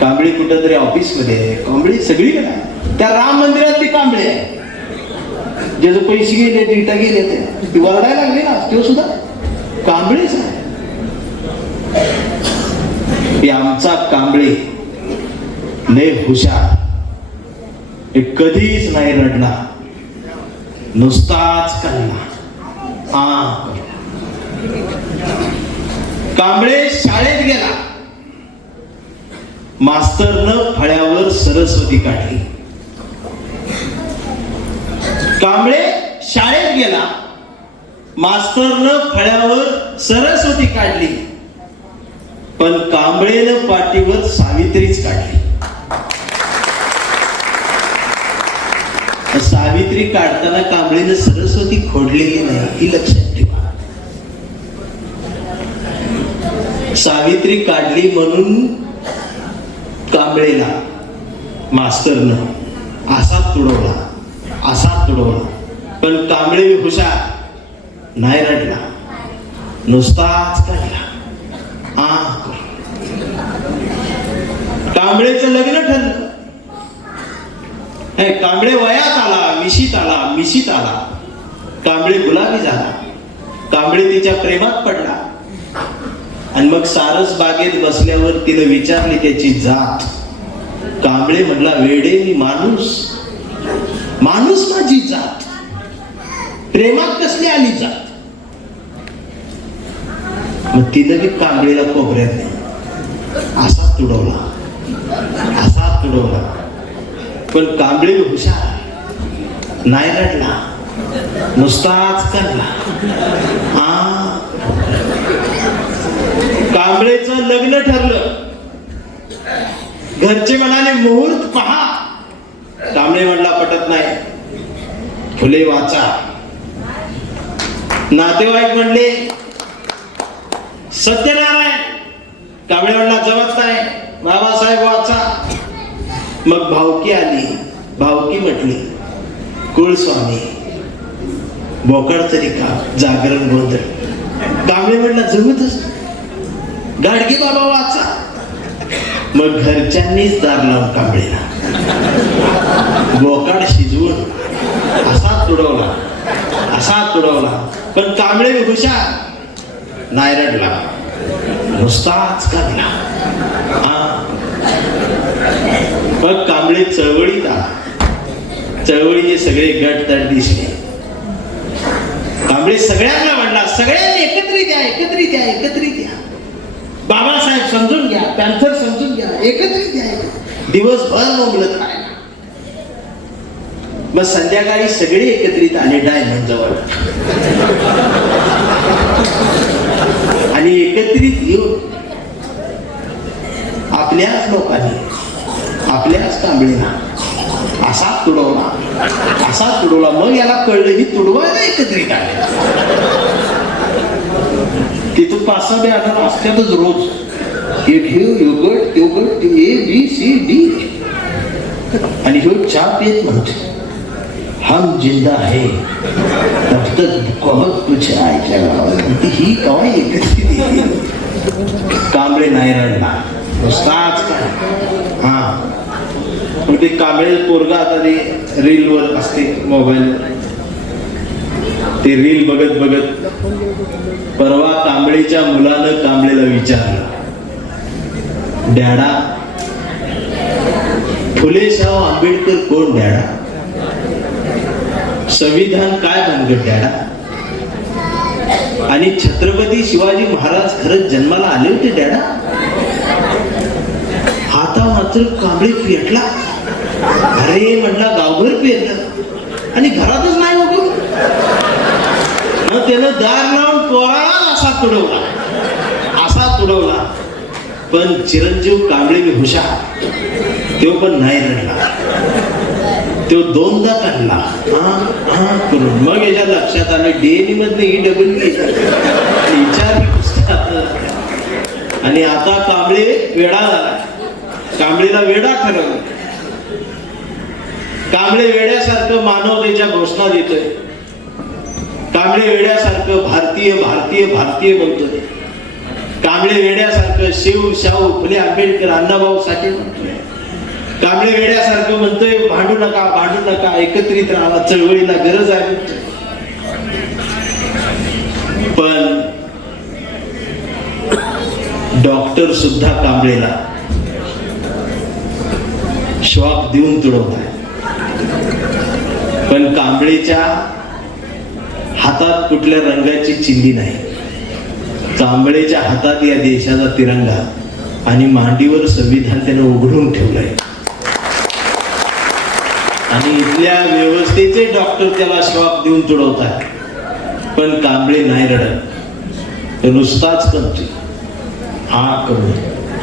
कांबळे कुठं तरी ऑफिस मध्ये, कांबळे सगळीकडे आहे. त्या राम मंदिरात ती कांबळे आहे. ज्याचे पैसे गेले, डेटा गेले, ते वरडायला लागले ना, तो सुद्धा कांबळेच आहे. आमचा कांबळे लय हुशार, कधीच नाही रडला, नुसताच कल्ला. कांबळे शाळेत गेला, मास्तरनं फळ्यावर सरस्वती काढली. कांबळे शाळेत गेला, मास्तरनं फळ्यावर सरस्वती काढली, पण कांबळेनं पाठीवर सावित्रीच काढली. सावित्री काढताना कांबळेनं सरस्वती खोडलेली नाही, ही लक्षात ठेवा. सावित्री काढली म्हणून कांबळेला मास्तरनं असा तुडवला, असा तुडवला, पण कांबळे हुशार, नाही रडला, नुसताच काढला. कांबळेचं लग्न ठरलं. कांबळे वयात आला, मिशीत आला. कांबळे गुलाबी झाला, कांबळे तिच्या प्रेमात पडला. आणि मग सारस बागेत बसल्यावर तिने विचारली त्याची जात. कांबळे म्हटला, वेडे मी माणूस, माणूस माझी जात, प्रेमात कसली आली जात. मग तिनं बी कांबळेला कोपऱ्यात असा तुडवला, असा तुडवला, पण कांबळे हुशार, नाही रडला, नुसताच काढला. कांबळेचं लग्न ठरलं. घरचे म्हणाले मुहूर्त पहा. कांबळे म्हणला, पटत नाही, फुले वाचा. नातेवाईक म्हणले सत्यनारायण. कांबळे म्हणला, जमत नाही, बाबासाहेब वाचा. मग भावकी आली, भावकी म्हटली, कुळस्वामी, बोकाड तरी का, जागरण गोंधळ. कांबळे म्हणला, जमतच, गाडगे बाबा वाचा. मग घरच्यांनीच दार लावून कांबळेला बोकाड शिजवून असा तुडवला, असा तुडवला, पण कांबळे हुशार, नाही रडला, नुसताच काढला. मग कांबळे चळवळीत आला. चळवळीचे सगळे गट तट दिसले. कांबळे सगळ्यांना म्हणला, सगळ्यांनी एकत्रित या, एकत्रित या, एकत्रित या. बाबासाहेब समजून घ्या, पॅन्थर समजून घ्या, एकत्रित या. दिवसभर बोंबलत राहिला. मग संध्याकाळी सगळे एकत्रित आले डायमंड जवळ आणि एकत्रित येऊन आपल्याच लोकांनी, आपल्याच कांबळेला असा तुडवला, असा तुडवला. मग याला कळलं ही तुडवायला एकत्रित आले. तिथं 5-6 आठवडा असतातच रोज. Yogurt yogurt ABCD. आणि ह्यो चहा पेत म्हणतो, हम जिंदा है तब तक बहुत कुछ आयच्या गावात. ही कवाय एकत्रित. कांबळे नाही रडला, नुसताच काय. मग ते कांबळे पोरगा आता ते रील वर असते मोबाईल, ते रील बघत बघत परवा कांबळेच्या मुलानं कांबळेला विचारलं, डॅडा, फुलेशाह आंबेडकर कोण डॅडा? संविधान काय भानगड डॅडा? आणि छत्रपती शिवाजी महाराज खरंच जन्माला आले होते डॅडा? आता मात्र कांबळे पेटला. अरे म्हटला, गावभर पेरलं आणि घरातच नाही उभं. मग त्यानं दार लावून पोराला असा तुडवला, असा तुडवला. पण चिरंजीव कांबळे मी हुशार, तो पण नाही रडला, तो 2दा काढला करून. मग याच्या लक्षात आलं DNA मधले ही डबल विचार पुस्तकात. आणि आता कांबळे वेडा झाला, कांबळेला वेडा ठरवलं. कांबळे वेड्यासारखं मानवतेच्या घोषणा देतोय. कांबळे वेड्यासारखं भारतीय भारतीय भारतीय म्हणतोय. कांबळे वेड्यासारखं शिव शाहू फुले आंबेडकर अण्णाभाऊ साठे म्हणतोय. कांबळे वेड्यासारखं म्हणतोय, भांडू नका, भांडू नका, एकत्रित राहा, चळवळीला गरज आहे. पण डॉक्टर सुद्धा कांबळेला श्वाप देऊन तुडवताय. पण कांबळेच्या हातात कुठल्या रंगाची चिंधी नाही. कांबळेच्या हातात या देशाचा तिरंगा आणि मांडीवर संविधान त्यानं उघडून ठेवलंय. आणि इथल्या व्यवस्थेचे डॉक्टर त्याला श्वाप देऊन तुडवतात. पण कांबळे नाही रडत, तो नुसताच म्हणतो हा करू.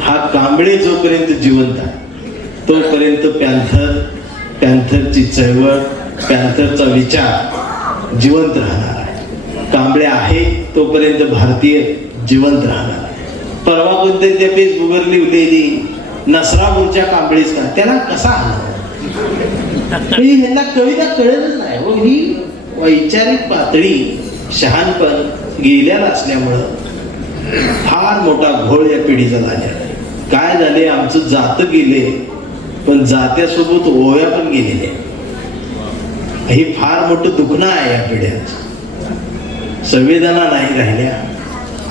हा कांबळे जोपर्यंत जिवंत आहे तोपर्यंत पॅन्थरची चळवळ, पॅन्थरचा विचार जिवंत राहणार आहे. कांबळे आहे तोपर्यंत भारतीय जिवंत राहणार आहे. परवा कोणतरी त्या फेसबुकवर लिहिलेली नसरापूरच्या कांबळेच का, त्याला कसा आला ह्यांना कविता कळतच नाही. व ही वैचारिक पातळी शहाणपण गेलेला असल्यामुळं फार मोठा घोळ या पिढीचा झाला. काय झाले, आमचं जात गेले पण जात्यासोबत ओव्या पण गेलेल्या. हे फार मोठं दुखणं आहे या पिढ्यात. संवेदना नाही राहिल्या.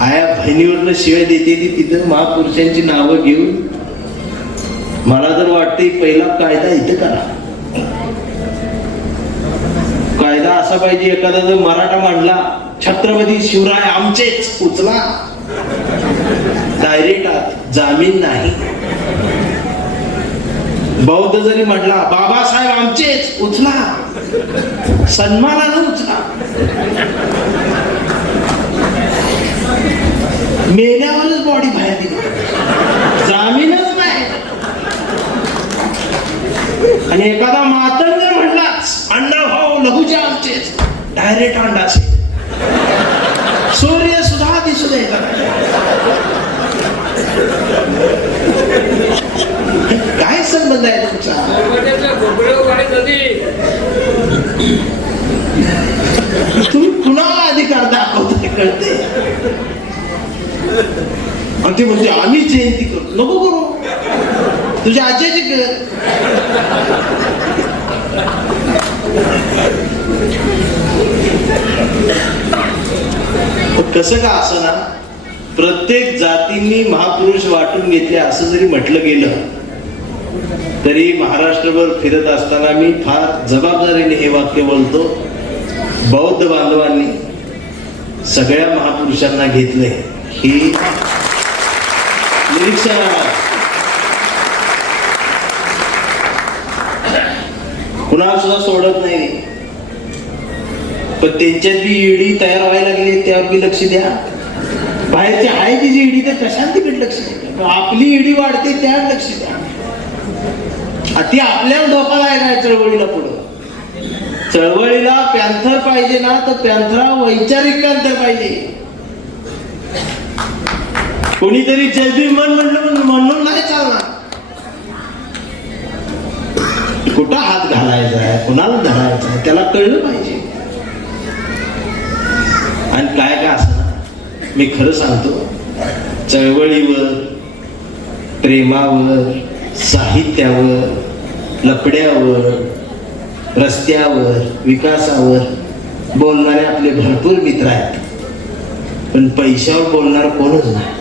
आया बहिणीवरनं शिवाय देते ती तिथं महापुरुषांची नावं घेऊन. मला तर वाटते पहिला कायदा इथं करा. कायदा असा पाहिजे, एखादा जर मराठा मांडला छत्रपती शिवराय आमचेच, उचला डायरेक्ट आत, जामीन नाही. बौद्ध जरी म्हटला बाबासाहेब आमचेच, उचला सन्मानानं उचला. मेल्यावरच बॉडी बाहेर दिली, जामीनच नाही. आणि एखादा मातर जर म्हटलाच अण्णा भाऊ लघुच्या आमचेच, डायरेक्ट अंडाचे. सूर्य सुद्धा दिसू द्यायचा. काय संबंध आहे तुमचा? तुम्ही कुणाला अधिकार दाखवतो ते कळते. आणि ते म्हणते आम्ही जयंती करतो. नको करू, तुझ्या आज्याची कर. कसं का असं ना, प्रत्येक जातींनी महापुरुष वाटून घेतले असं जरी म्हटलं गेलं तरी महाराष्ट्रभर फिरत असताना मी फार जबाबदारीने हे वाक्य बोलतो. बौद्ध बांधवांनी सगळ्या महापुरुषांना घेतले ही निरीक्षण. कुणाला सुद्धा सोडत नाही. पण त्यांच्यात बी ईडी तयार व्हायला लागली, त्यावर बी लक्ष द्या. बाहेरची आहे तिची ईडी तर कशात तिकडे लक्ष द्या. आपली ईडी वाढते त्यावर लक्ष द्या. ती आपल्याला धोकादायक आहे चळवळीला. पुढं चळवळीला पॅन्थर पाहिजे ना, तर पॅन्थरा वैचारिक पॅन्थर पाहिजे. कोणीतरी जय मन म्हणलं म्हणून नाही चालणार. कुठं हात घालायचा आहे, कुणाला धरायचा आहे, त्याला कळलं पाहिजे. आणि काय काय असं मी खरं सांगतो, चळवळीवर, प्रेमावर, साहित्यावर, लपड्यावर, रस्त्यावर, विकासावर बोलणारे आपले भरपूर मित्र आहेत. पण पैशावर बोलणार कोणच नाही.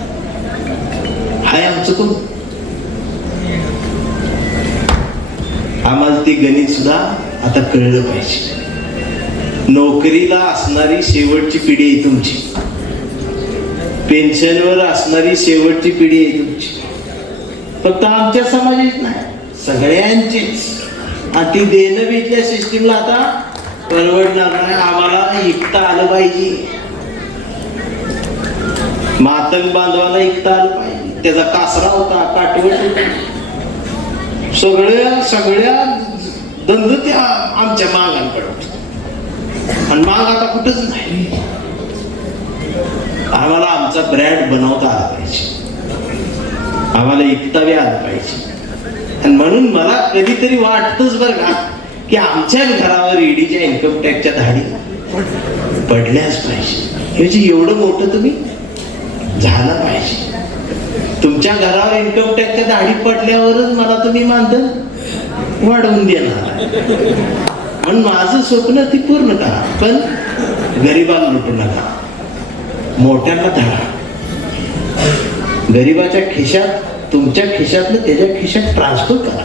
हाय आमचं कोण? आम्हाला ती गणित सुद्धा आता कळलं पाहिजे. नोकरीला असणारी शेवटची पिढी आहे तुमची. पेन्शनवर असणारी शेवटची पिढी आहे तुमची. फक्त आमच्या समाजात नाही, सगळ्यांचीच. आणि ती देणं बी इथल्या सिस्टीमला आता परवडणार नाही. आम्हाला ऐकता आलं पाहिजे. मातंग बांधवाला ऐकता आलं पाहिजे. त्याचा कासरा होता, काटवट होता. सगळ्या दंड त्या आमच्या मागांकडे होत. आणि माग आता कुठंच नाही. आम्हाला आमचा ब्रँड बनवता आला पाहिजे. आम्हाला ऐकता बी आलं पाहिजे. आणि म्हणून मला कधीतरी वाटतच बरं का की आमच्या घरावर ईडीच्या इन्कम टॅक्सच्या धाडी पडल्याच पाहिजे. म्हणजे एवढं मोठं तुम्ही झालं पाहिजे. तुमच्या घरावर इन्कम टॅक्सच्या धाडी पडल्यावरच मला तुम्ही मानधन वाढवून देणार. म्हणून माझं स्वप्न ती पूर्ण करा. पण गरिबाला लुटू नका, मोठ्यांना धरा. गरीबाच्या खिशात, तुमच्या खिशातनं त्याच्या खिशात ट्रान्सफर करा.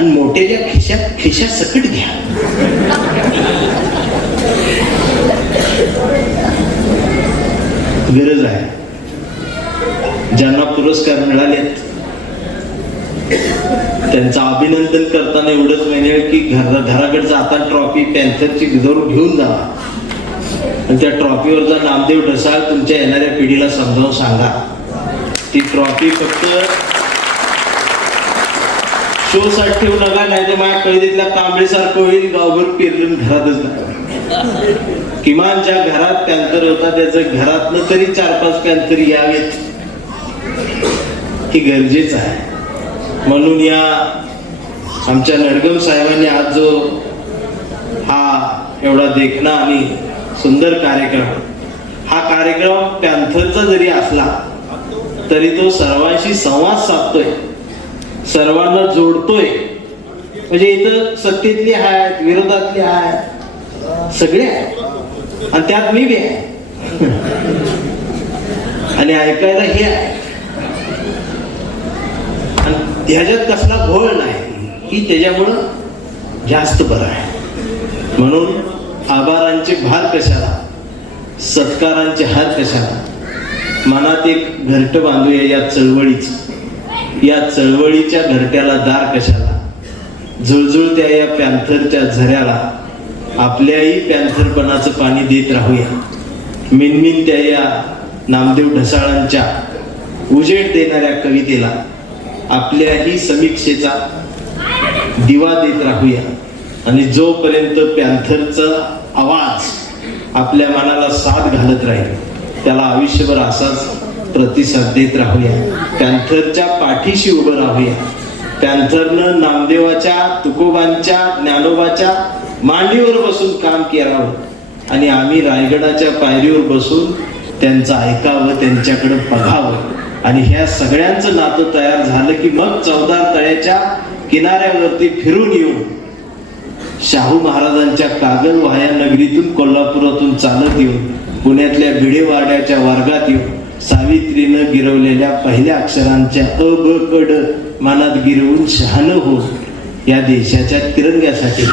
आणि मोठ्याच्या खिशात सकट घ्या. गरज आहे. ज्यांना पुरस्कार मिळालेत त्यांचं अभिनंदन करताना एवढंच म्हणजे की घराकडे जाताना ट्रॉफी पॅन्थरची जरूर घेऊन जा आणि त्या ट्रॉफीवरचा नामदेव ढसाळ तुमच्या येणाऱ्या पिढीला समजावून सांगा. ती ट्रॉफी फक्त शो साठी ठेवू नका, नाही तर माझ्या कैदीतल्या कांबळेसारखं होईल, गावभर पेरलं घरातच नाही. किमान ज्या घरात पॅन्थर होता त्याचं घरातनं तरी 4-5 पॅन्थर यावेत, हे गरजेचं आहे. म्हणून या आमच्या नडगम साहेबांनी आज जो हा एवढा देखणा आणि सुंदर कार्यक्रम, हा कार्यक्रम पॅन्थरचा जरी असला तरी तो सर्वांशी संवाद साधतोय, सर्वांना जोडतोय. म्हणजे इथं सत्तेतली आहेत, विरोधातली आहेत, सगळे आहेत आणि त्यात मी बी आहे आणि ऐकायला हे आहे. आणि ह्याच्यात कसला घोळ नाही की त्याच्यामुळं जास्त बरं आहे. म्हणून आभारांचे भार कशाला, सत्कारांचे हात कशाला. मनात एक घरट बांधूया या चळवळीच, या चळवळीच्या घरट्याला दार कशाला. झुळझुळत्या या पॅन्थरच्या झऱ्याला आपल्याही पॅन्थरपणाचं पाणी देत राहूया. मिनमिनत्या या नामदेव ढसाळांच्या उजेड देणाऱ्या कवितेला आपल्याही समीक्षेचा दिवा देत राहूया. आणि जोपर्यंत पॅन्थरचा आवाज आपल्या मनाला साथ घालत राहील त्याला आयुष्यभर असाच प्रतिसाद देत राहूया. पॅन्थरच्या पाठीशी उभं राहूया. पॅन्थरनं नामदेवाच्या, तुकोबांच्या, ज्ञानोबाच्या मांडीवर बसून काम करावं आणि आम्ही रायगडाच्या पायरीवर बसून त्यांचं ऐकावं, त्यांच्याकडे बघावं. आणि ह्या सगळ्यांचं नातं तयार झालं की मग 14 तळ्याच्या किनाऱ्यावरती फिरून येऊन शाहू महाराजांच्या कागलवाह्या नगरीतून, कोल्हापुरातून चालत येऊन पुण्यातल्या भिडेवाड्याच्या वर्गात येऊन सावित्रीनं गिरवलेल्या पहिल्या अक्षरांच्या अ ब क ड मनात गिरवून शहाणं होऊन या देशाच्या तिरंग्यासाठी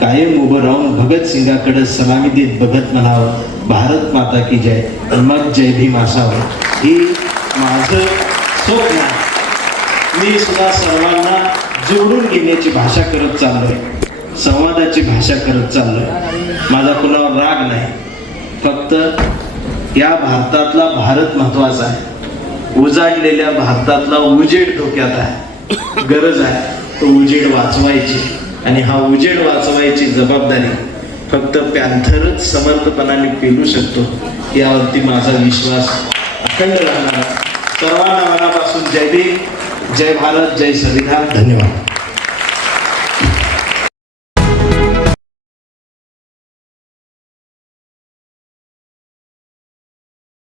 कायम उभं राहून भगतसिंगाकडे सलामी देत बघत म्हणावं, भारत माता की जय, मग जय भीम असावं. ही माझं स्वप्न आहे. मी सुद्धा सर्वांना जोडून घेण्याची भाषा करत चाललोय, संवादाची भाषा करत चाललोय. माझा कुणावर राग नाही, फक्त या भारतातला भारत महत्वाचा आहे. उजाडलेल्या भारतातला उजेड धोक्यात आहे. गरज आहे तो उजेड वाचवायची आणि हा उजेड वाचवायची जबाबदारी फक्त पॅन्थरच समर्थपणाने पेलू शकतो, यावरती माझा विश्वास अखंड राहणार. सर्वांना मनापासून जय भीम, जय भारत, जय संविधान. धन्यवाद.